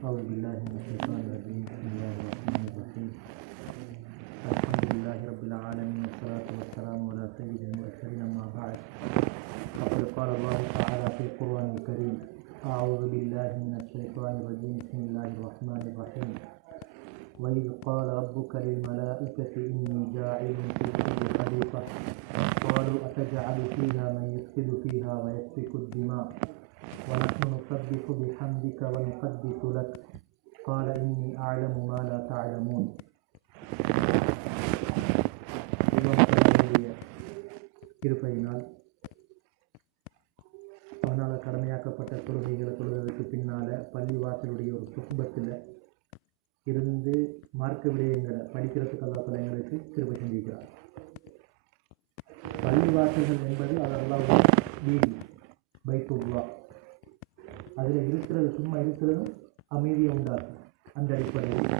أعوذ بالله من الشيطان الرجيم. بسم الله الرحمن الرحيم. الحمد لله رب العالمين والصلاة والسلام على سيد المرسلين. أما بعد، فقد قال الله تعالى في القرآن الكريم: أعوذ بالله من الشيطان الرجيم. بسم الله الرحمن الرحيم. وإذ قال ربك للملائكة إني جاعل في الأرض خليفة قالوا أتجعل فيها من يفسد فيها ويسفك الدماء ونحن نسبح بحمدك ونقدس لك قال إني أعلم ما لا تعلمون. இருப்பதினால் அவனால் கடமையாக்கப்பட்ட தொழுகைகளை தொழுவதற்கு பின்னால் பள்ளிவாசலுடைய ஒரு சுகுபத்தில் இருந்து மார்க்க விடயங்களை படிக்கிறதுக்கு அல்லாஹ் எங்களுக்கு கிருபை செஞ்சிருக்கிறார். பள்ளிவாசல்கள் என்பது அதெல்லாம் வீடு பைத்துல்லா, அதில் இருக்கிறது சும்மா இருக்கிறதும் அமைதியை உண்டாகும். அந்த அடிப்படையில்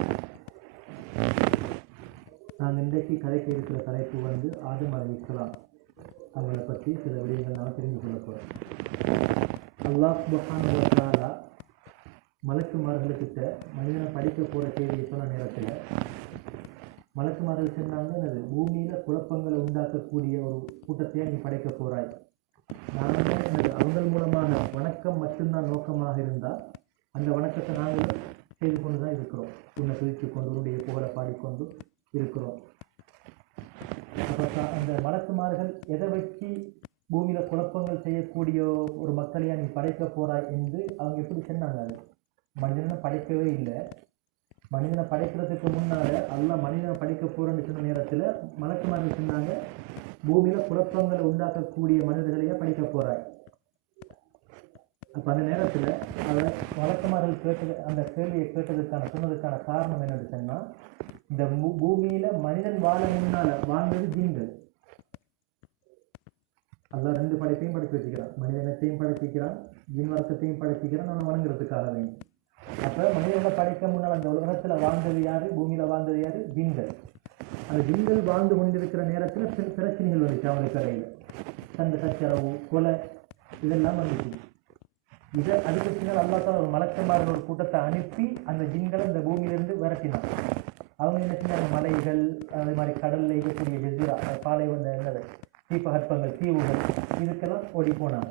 நான் இன்றைக்கு கதைக்க இருக்கிற தலைப்பு ஆதம் அலைஹிஸ்ஸலாம் அவங்களை பற்றி சில விடயங்கள் நான் தெரிந்து கொள்ள போகிறேன். அல்லாஹ் சுப்ஹானஹு வ தஆலா மலக்குமார்களுக்கிட்ட மனிதனை படிக்க போகிற செய்தியை சொன்ன நேரத்தில் மலக்குமார்கள் சொன்னாங்க, அது பூமியில் குழப்பங்களை உண்டாக்கக்கூடிய ஒரு கூட்டத்தையே நீ படைக்க போகிறாய். நாங்கள் எனது அவங்கள் மூலமான வணக்கம் மட்டும்தான் நோக்கமாக இருந்தால் அந்த வணக்கத்தை நாங்கள் செய்து கொண்டு தான் இருக்கிறோம். உன்னை பிரித்து கொண்டு உன்னுடைய புகழை பாடிக்கொண்டு இருக்கிறோம். அப்போ அந்த மலக்குமார்கள் எதை வச்சு பூமியில் குழப்பங்கள் செய்யக்கூடிய ஒரு மக்களையா நீ படைக்க போகிறாய் என்று அவங்க எப்படி சொன்னாங்க? அது மனிதனை படைக்கவே இல்லை. மனிதனை படைக்கிறதுக்கு முன்னால் அல்லாஹ் மனிதனை படைக்க போகிறேன்னு சொன்ன நேரத்தில் மலக்குமார்கள் சொன்னாங்க, பூமியில் குழப்பங்களை உண்டாக்கக்கூடிய மனிதர்களையே படிக்க போகிறாய். அப்போ அந்த நேரத்தில் அதை வழக்கமார்கள் கேட்டது, அந்த கேள்வியை சொன்னதுக்கான காரணம் என்னன்னு சொன்னால், இந்த பூமியில் மனிதன் வாழ முன்னால் வாழ்ந்தது ஜின்கள். அல்லாஹ் ரெண்டு படைப்பையும் படைத்து வச்சுக்கிறான். மனிதனத்தையும் படைச்சிக்கிறான், ஜின் வர்க்கத்தையும் படைச்சிக்கிறான். நான் வணங்குறதுக்காக வேண்டும். அப்போ மனிதர்களை படைக்க முன்னால் அந்த உலகத்தில் வாழ்ந்தது யார்? பூமியில் வாழ்ந்தது யார்? ஜின்கள். அந்த ஜின்கள் வாழ்ந்து கொண்டிருக்கிற நேரத்தில் பிரச்சனைகள் வந்துச்சு. அவங்களுக்கு கடையில் சண்டை சச்சரவு கொலை இதெல்லாம் வந்துச்சு. இதை அதுக்கு பின்னால் அல்லாஹ் தஆலா ஒரு மலக்குமார்கள் ஒரு கூட்டத்தை அனுப்பி அந்த ஜின்களை இந்த பூமியிலிருந்து விரட்டினான். அவங்க என்ன செஞ்சாங்க? மலைகள், அதே மாதிரி கடலில் இருக்கக்கூடிய ஜெசிரா பாலைவன என்னது தீபகற்பங்கள், தீவுகள், இதுக்கெல்லாம் ஓடி போனாங்க.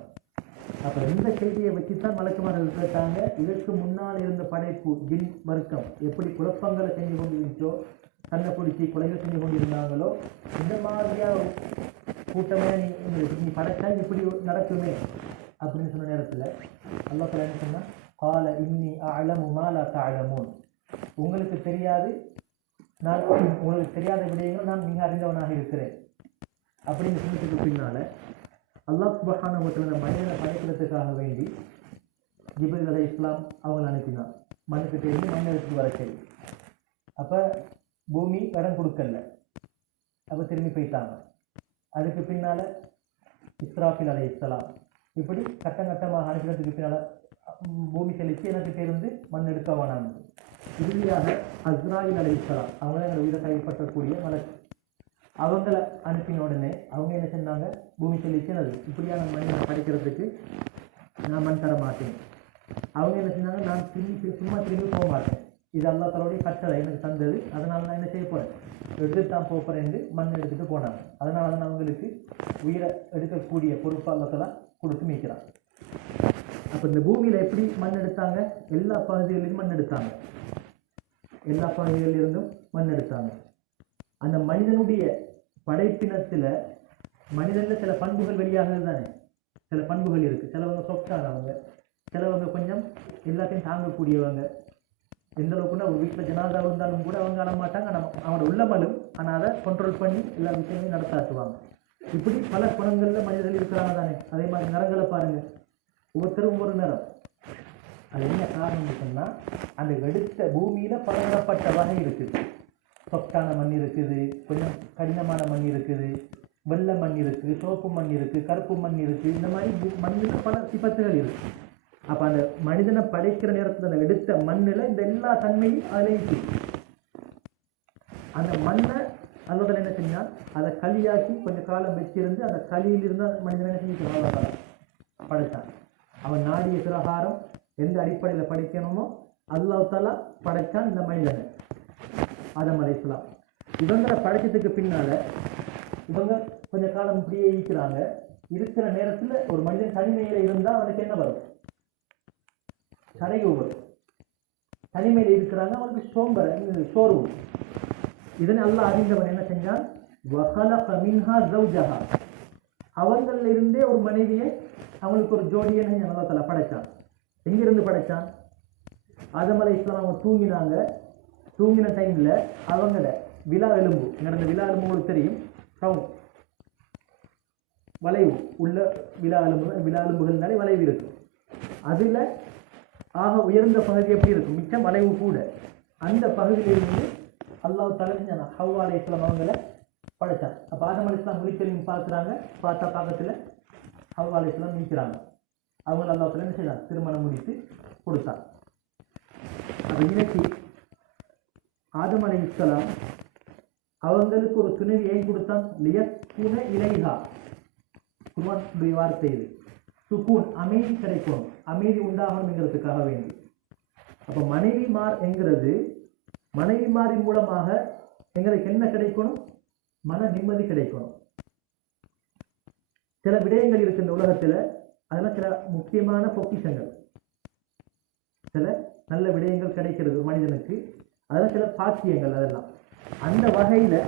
அப்போ இந்த கேள்வியை வச்சு தான் மலக்குமார்கள் கேட்டாங்க, இதற்கு முன்னால் இருந்த படைப்பு ஜின் வர்க்கம் எப்படி குழப்பங்களை செஞ்சு கொண்டிருந்துச்சோ, கண்ணை பிடிச்சி கொலைகள் செஞ்சு கொண்டிருந்தாங்களோ, இந்த மாதிரியாக கூட்டமே நீ படைத்தால் இப்படி நடக்குமே அப்படின்னு சொன்ன நேரத்தில் அல்லாஹ் தஆலா என்ன சொன்னா, கால இன்னி அஅலமு மா லா தஅலமூன். உங்களுக்கு தெரியாது, நான் உங்களுக்கு தெரியாத விடயங்கள் நான் மிக அறிந்தவனாக இருக்கிறேன் அப்படின்னு சொன்னதுக்கு பின்னால் அல்லாஹ் சுப்ஹானஹு வ தஆலா மனிதனை படைக்கிறதுக்காக வேண்டி ஜிப்ரீல் அலைஹிஸ்ஸலாம் அவங்களை அனுப்பினான். மண்ணுக்கிட்ட இருந்து மண் எடுத்து வர சரி. அப்போ பூமி இடம் கொடுக்கல. அப்போ திரும்பி போயிட்டாங்க. அதுக்கு பின்னால் இஸ்ராஃபில் அலைஹிஸ்ஸலாம் இப்படி கட்டமாக அனுப்பினதுக்கு பின்னால் பூமி செழித்து எனக்கிட்ட இருந்து மண் எடுக்க வேணாங்க. இறுதியாக அஸ்ராயில் அலைஹிஸ்ஸலாம் அவங்க எங்களை உயிரை கைப்பற்றக்கூடிய மலக்கு, அவங்கள அனுப்பின உடனே அவங்க என்ன சொன்னாங்க? பூமி செழிச்சினது இப்படியான மனிதனை படிக்கிறதுக்கு நான் மண் தர மாட்டேன். அவங்க என்ன சொன்னாங்க? நான் சும்மா திரும்பி போக மாட்டேன். இது அல்லாஹ் தஆலாவுடைய கட்டளை எனக்கு தந்தது, அதனால நான் என்ன செய்ய போகிறேன்? எடுத்துட்டு தான் போகிறேன் என்று மண் எடுத்துகிட்டு போனாங்க. அதனால தான் அவங்களுக்கு உயிரை எடுக்கக்கூடிய பொறுப்பு அல்லாஹ் தஆலா கொடுத்து மீக்கிறான். அப்போ இந்த பூமியில் எப்படி மண் எடுத்தாங்க? எல்லா பகுதிகளிலும் மண் எடுத்தாங்க. எல்லா பகுதிகளிலிருந்தும் மண் எடுத்தாங்க. அந்த மனிதனுடைய படைப்பினத்தில் மனிதனில் சில பண்புகள் வெளியாகிறது தானே. சில பண்புகள் இருக்குது. சிலவங்க சொக்கானவங்க, சிலவங்க கொஞ்சம் எல்லாத்தையும் தாங்கக்கூடியவங்க. எந்த அளவுக்குன்னா ஒரு வீட்டில் ஜனாதா இருந்தாலும் கூட அவங்க அழமாட்டாங்க. அவனோட உள்ளமலும், ஆனால் அதை கண்ட்ரோல் பண்ணி எல்லா விஷயங்களையும் நடத்தாட்டுவாங்க. இப்படி பல குணங்களில் மனிதர்கள் இருக்கிறாங்க தானே. அதே மாதிரி நிறங்களை பாருங்கள், ஒவ்வொருத்தரும் ஒரு நிறம். அது என்ன காரணம்னு சொன்னால், அந்த எடுத்த பூமியில் பலதரப்பட்ட வகை இருக்குது. சொக்கான மண் இருக்குது, கொஞ்சம் கடினமான மண் இருக்குது, வெள்ளை மண் இருக்குது, சோப்பு மண் இருக்குது, கருப்பு மண் இருக்குது. இந்த மாதிரி மண்ணில் பல சிபத்துகள் இருக்குது. அப்போ அந்த மனிதனை படைக்கிற நேரத்தில் அந்த எடுத்த மண்ணில் இந்த எல்லா தன்மையும் அதில் இருக்குது. அந்த மண்ணை அல்லாஹ் என்ன செஞ்சால் அதை களியாக்கி கொஞ்சம் காலம் வச்சிருந்து அந்த களியிலிருந்து மனிதனை என்ன செஞ்சுக்கிறான்? படைத்தான். அவன் நாடிய பிரகாரம் எந்த அடிப்படையில் படிக்கணுமோ அல்லாஹ் தஆலா படைச்சான் இந்த மனிதனை, ஆதம் அலைஹிஸ்ஸலாம். இவங்களை படைச்சதுக்கு பின்னால இவங்க கொஞ்ச காலம் இப்படியே இருக்கிற நேரத்தில் ஒரு மனிதன் தனிமையில இருந்தால் அவனுக்கு என்ன வரும்? சடைவு வரும். தனிமையில் இருக்கிறாங்க, அவனுக்கு சோர்வு. இதனை அல்லாஹ் அறிந்தவன் என்ன செஞ்சான்? வஹலக மின்ஹா ஜௌஜஹா, அவங்களில் இருந்தே ஒரு மனைவியை, அவங்களுக்கு ஒரு ஜோடியை அல்லாஹ் தஆலா படைச்சான். எங்கிருந்து படைச்சான்? ஆதம் அலைஹிஸ்ஸலாம் அவங்க தூங்கினாங்க. தூங்கின டைம்ல அவங்கள விலா எலும்பு, நடந்த விலா எலும்பு உங்களுக்கு தெரியும், வளைவு உள்ள விலா எலும்புகள்னாலே வளைவு இருக்கும். அதுல ஆக உயர்ந்த பகுதி எப்படி இருக்கும்? மிச்சம் வளைவு கூட. அந்த பகுதியிலிருந்து அல்லாஹ் தஆலா ஹவ்வா அலைஹிஸ்ஸலாம் அவங்கள படைச்சான். அப்போ ஆதம் அலைஹிஸ்ஸலாம் விழித்தெழும்பி பார்க்குறாங்க. பார்த்தா பக்கத்தில் ஹவ்வா அலைஹிஸ்ஸலாம் நிற்கிறாங்க. அவங்கள அல்லாஹ் தஆலா என்ன செய்யலாம்? திருமணம் முடித்து கொடுத்தான். அப்போ இன்னைக்கு ஆதம் அலைஹிஸ்ஸலாம் அவங்களுக்கு ஒரு துணைவி ஏன் கொடுத்தான்? லியஸ்குன இலைஹா, குர்ஆனுடைய வார்த்தை இது. சுக்கூன், அமைதி கிடைக்கும், அமைதி உண்டாகணுங்கிறதுக்காக வேண்டி. அப்போ மனைவிமார் என்கிறது, மனைவிமாரின் மூலமாக எங்களுக்கு என்ன கிடைக்கணும்? மன நிம்மதி கிடைக்கணும். சில விடயங்கள் இருக்கு இந்த உலகத்தில், அதெல்லாம் சில முக்கியமான பொக்கிஷங்கள். சில நல்ல விடயங்கள் கிடைக்கிறது மனிதனுக்கு, அதெல்லாம் சில பாக்கியங்கள். அதெல்லாம் அந்த வகையில்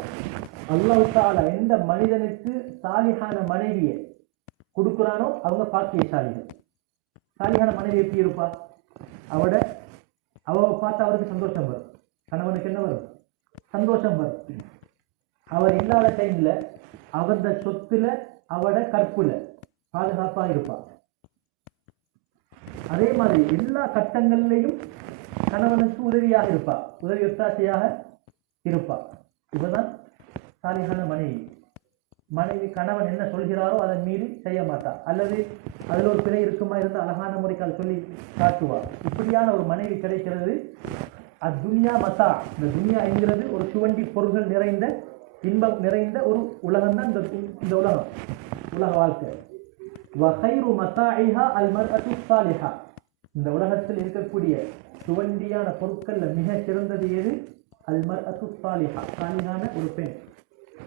அல்லாஹ் தஆலா எந்த மனிதனுக்கு சாலிஹான மனைவியை கொடுக்குறானோ அவங்க பாக்கியசாலிகள். சாலிஹான மனைவி எப்படி இருப்பா? அவ பார்த்தா அவருக்கு சந்தோஷம் வரும். கணவனுக்கு என்ன வரும்? சந்தோஷம் வரும். அவர் இல்லாத டைம்ல அவரது சொத்துல, அவட கற்புல பாதுகாப்பா இருப்பா. அதே மாதிரி எல்லா கட்டங்கள்லையும் கணவனுக்கு உதவியாக இருப்பா, உதவி ஒத்தாசையாக இருப்பா. இதுதான் சாலிஹான மனைவி. கணவன் என்ன சொல்கிறாரோ அதன் மீது செய்ய மாட்டார், அல்லது அதில் ஒரு பிழை இருக்குமா இருந்து அழகான முறைக்கால் சொல்லி காட்டுவார். இப்படியான ஒரு மனைவி கிடைக்கிறது. அத்துன்யா மத்தா, இந்த துன்யா என்கிறது ஒரு சுவண்டி பொருள்கள் நிறைந்த, இன்பம் நிறைந்த ஒரு உலகம் தான் இந்த உலகம், உலக வாழ்க்கை. வகைரு மத்தாஇஹா அல் மர்அத்து ஸாலிஹா, இந்த உலகத்தில் இருக்கக்கூடிய சுவண்டியான பொருட்கள்ல மிக சிறந்தது எது? அல் மர்அத்து ஸாலிஹா, சாலிஹான ஒரு பெண்.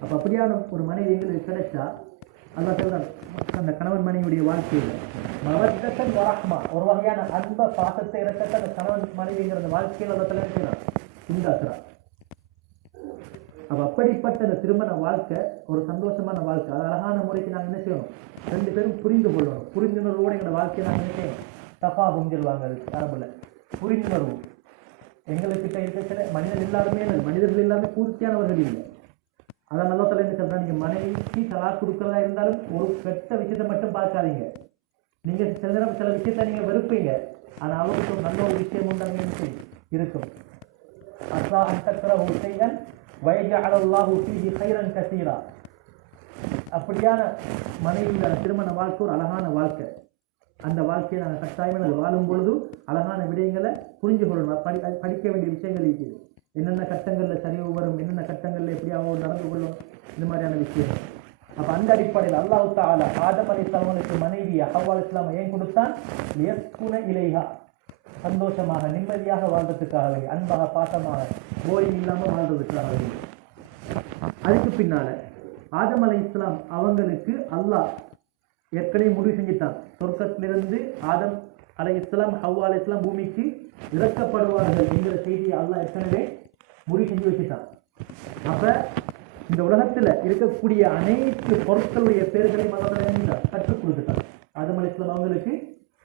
அப்போ அப்படியான ஒரு மனைவி எங்களுக்கு கிடைச்சா அல்லாஹ் சொல்றான், அந்த கணவன் மனைவியுடைய வாழ்க்கையில் மவத்தன் வரஹ்மா, ஒரு வகையான அன்ப பாசத்தை இறக்கத்தை அந்த கணவன் மனைவிங்கிற வாழ்க்கையில் அல்லாஹ் தலைக்கிறான், உண்டாக்குறான். அப்போ அப்படிப்பட்ட அந்த திருமண வாழ்க்கை ஒரு சந்தோஷமான வாழ்க்கை. அது அழகான முறைக்கு நாங்கள் என்ன செய்யணும்? ரெண்டு பேரும் புரிந்து கொள்ளணும். புரிந்துணர்வோடு எங்களோட வாழ்க்கையை நாங்கள் என்ன செய்யணும்? தப்பா புரிஞ்சிருவாங்க. அது அரபுல புரிந்துணர்வு. எங்களுக்கிட்ட இருக்கிற மனிதர்கள் எல்லாமே பூர்த்தியானவர்கள் இல்லை. அதான் நல்லா தலை என்ன சொல்றா, நீங்க மனைவிக்கு தலா கொடுக்கறதா இருந்தாலும் ஒரு கெட்ட விஷயத்தை மட்டும் பார்க்காதீங்க. நீங்க சில நேரம் சில விஷயத்த நீங்க வெறுப்பீங்க, ஆனா அவருக்கு ஒரு நல்ல ஒரு விஷயம் உண்டு இருக்கும். அஸ்ஸா அன்தக்ர ஹுசைன் வயஜஅல் அல்லாஹு ஃபீஹி கைரன் கஸீரா. அப்படியான மனைவியான திருமண வாழ்க்கை ஒரு அழகான வாழ்க்கை. அந்த வாழ்க்கையை நாங்கள் கட்டாயமாக வாழும் பொழுது அழகான விடயங்களை புரிஞ்சு கொள்ளணும். படிக்க வேண்டிய விஷயங்கள் இருக்குது. என்னென்ன கட்டங்களில் சரிவு வரும், என்னென்ன கட்டங்களில் எப்படி அவங்க நடந்து கொள்ளும், இந்த மாதிரியான விஷயம். அப்போ அந்த அடிப்படையில் அல்லாஹ் தஆலா ஆதம் அலைஹிஸ்ஸலாமுக்கு மனைவியை ஹவ்வா அலைஹிஸ்ஸலாம் ஏன் கொடுத்தான்? லியஸ்குன இலைஹா, சந்தோஷமாக நிம்மதியாக வாழ்றதுக்காகவே, அன்பாக பாசமாக போரிங் இல்லாமல் வாழ்றதுக்காகவே. அதுக்கு பின்னால ஆதம் அலைஹிஸ்ஸலாம் அவங்களுக்கு அல்லாஹ் ஏற்கனவே முடிவு செஞ்சுட்டான். சொர்க்கத்திலிருந்து ஆதம் அலைஹிஸ்ஸலாம் ஹவ்வா அலைஹிஸ்ஸலாம் பூமிக்கு இறக்கப்படுவார்கள் என்கிற செய்தியை அல்லாஹ் ஏற்கனவே முடிவு செஞ்சு வச்சுட்டான். அப்ப இந்த உலகத்துல இருக்கக்கூடிய அனைத்து பொருட்களுடைய பேர்களையும் அல்லாஹ் கற்றுக் கொடுத்துட்டான். ஆதம் அலைஹிஸ்ஸலாம் அவங்களுக்கு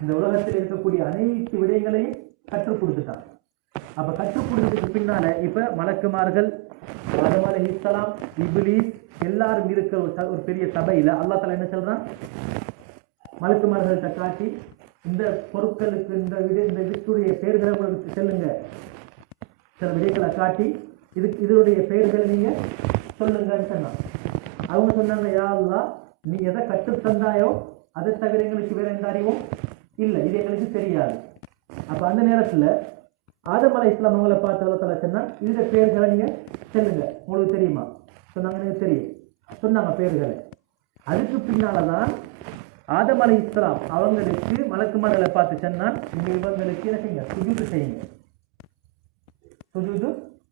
இந்த உலகத்தில் இருக்கக்கூடிய அனைத்து விடயங்களையும் கற்றுக் கொடுத்துட்டான். அப்ப கற்றுக் கொடுத்ததுக்கு பின்னால இப்ப மலக்குமார்கள், ஆதம் அலைஹிஸ்ஸலாம், இப்லீஸ் எல்லாரும் இருக்க ஒரு பெரிய சபையில அல்லாஹ் தஆலா என்ன சொல்றான்? மலக்குமார்கள்ட்ட காட்டி, இந்த பொருட்களுக்கு இந்த இதுக்குரிய பெயர்களை உங்களுக்கு சொல்லுங்க, சில விடைகளை காட்டி இதனுடைய பெயர்களை நீங்க சொல்லுங்கன்னு சொன்னான். அவங்க சொன்னாங்க, யா அல்லாஹ், நீ எதை கற்றுத் தந்தாயோ அதை தவிர எங்களுக்கு வேற எந்த அறிவும் இல்லை, இது எங்களுக்கு தெரியாது. அப்ப அந்த நேரத்துல ஆதம் அலைஹிஸ்ஸலாம் அவங்களை பார்த்து அல்லாஹ் தஆலா சொன்னா, இதோட பெயர்களை நீங்க சொல்லுங்க, உங்களுக்கு தெரியுமா? சொன்னாங்க, எனக்கு தெரியும். சொன்னாங்க பெயர்களை. அதுக்கு பின்னால்தான் ஆதம் அலைஹிஸ்ஸலாம் அவங்களுக்கு மலக்குமார்களை பார்த்து சொன்னான், நீங்க இவங்களுக்கு என்ன செய்யுங்க? சுஜூது செய்யுங்க. சுஜூது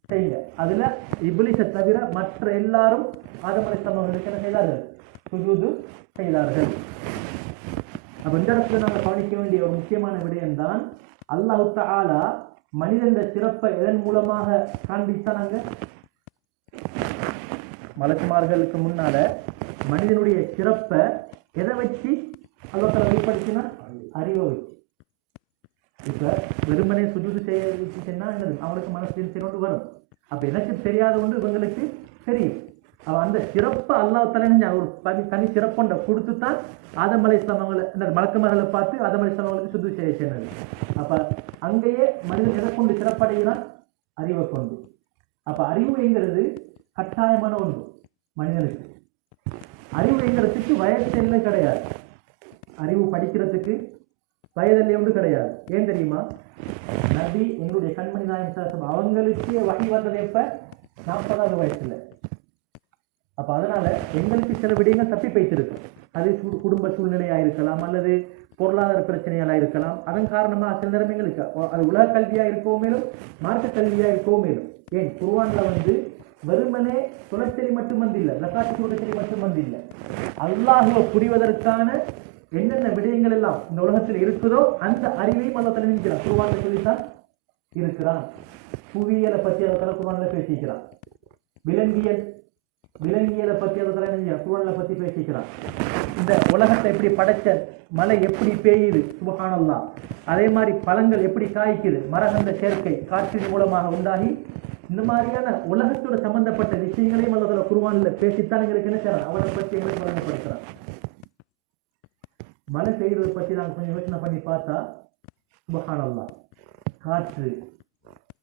செய்யுங்க. அதுல இப்லீஸை தவிர மற்ற எல்லாரும் ஆதம் அலைஹிஸ்ஸலாம் அவர்களுக்கு என்ன செய்தார்கள்? சுஜூது செய்தார்கள். அப்ப இந்த இடத்துல நாங்கள் கவனிக்க வேண்டிய ஒரு முக்கியமான விடயம் தான், அல்லாஹ் தஆலா மனிதன் சிறப்பை எதன் மூலமாக காண்பித்தானாங்க? மலக்குமார்களுக்கு முன்னால மனிதனுடைய சிறப்பை எதை வச்சு அல்லாஹ் தஆலா வெளிப்படுத்தினா? அறிவை வச்சு. இப்ப வெறுமனே சுஜூது செய்ய வச்சுன்னா என்னது? அவங்களுக்கு மனசு சிறந்து வரும். அப்ப எனக்கு தெரியாத ஒன்று இவங்களுக்கு தெரியும். அவன் அந்த சிறப்பை அல்லாஹ் தஆலா ஒரு தனி சிறப்பொண்ட கொடுத்து தான் ஆதம் அலைஹிஸ்ஸலாம் அவங்களை மலக்குமார்களை பார்த்து ஆதம் அலைஹிஸ்ஸலாம் அவங்களுக்கு சுஜூது செய்ய சொன்னது. அப்ப அங்கேயே மனிதன் எதை கொண்டு சிறப்படைகிறான்? அறிவை கொண்டு. அப்ப அறிவுங்கிறது கட்டாயமான ஒன்று மனிதனுக்கு. அறிவுங்கிறதுக்கு வயசெல்லை கிடையாது. அறிவு படிக்கிறதுக்கு வயதெல்லை ஒன்று கிடையாது. ஏன் தெரியுமா? நபி எங்களுடைய கண்மணி நாயகம் ஸல்லல்லாஹு அலைஹி வஸல்லம் அவங்களுக்கு வஹி வந்தது எப்ப? 40வது வயசுல. அப்ப அதனால எங்களுக்கு சில விடயங்கள் தப்பி வைத்திருக்கும். அது குடும்ப சூழ்நிலையா இருக்கலாம், அல்லது பொருளாதார பிரச்சனைகளா இருக்கலாம். அதன் காரணமா சில நேரங்களுக்கு அது உலக கல்வியா இருக்கவும் மேலும், மார்க்க கல்வியா இருக்கவும் மேலும். ஏன் குர்ஆன்ல வெறுமனே துணைச்செறி மட்டும் வந்தில்லை, ஜகாத் துணைச்செறி மட்டும் வந்தில்லை. அல்லாஹ்வை புரிவதற்கான என்னென்ன விடயங்கள் எல்லாம் இந்த உலகத்தில் இருக்குதோ அந்த அறிவையும் அல்லாஹ் தஆலா நினைக்கிறான். குர்ஆன்ல சொல்லித்தான் இருக்கிறான். புவியியலை பற்றி அல்லாஹ் குர்ஆன்ல பேசிக்கிறான். விலங்கியலை பற்றி அல்லாஹ் குர்ஆன்ல பற்றி பேசிக்கிறான். இந்த உலகத்தை எப்படி படைச்ச, மழை எப்படி பெய்யுது, சுப்ஹானல்லாஹ். அதே மாதிரி பழங்கள் எப்படி காய்க்குது, மரகந்த சேர்க்கை காற்றின் மூலமாக உண்டாகி, இந்த மாதிரியான உலகத்தோட சம்பந்தப்பட்ட விஷயங்களையும் அல்லாஹ் குர்ஆன்ல பேசித்தான் எங்களுக்கு என்ன செய்யறான்? அவனை பற்றி எங்களுக்கு வழங்கப்படுத்துறான். மழை பெய்யறதை பற்றி நாங்கள் கொஞ்சம் யோசனை பண்ணி பார்த்தா, சுப்ஹானல்லாஹ், காற்று,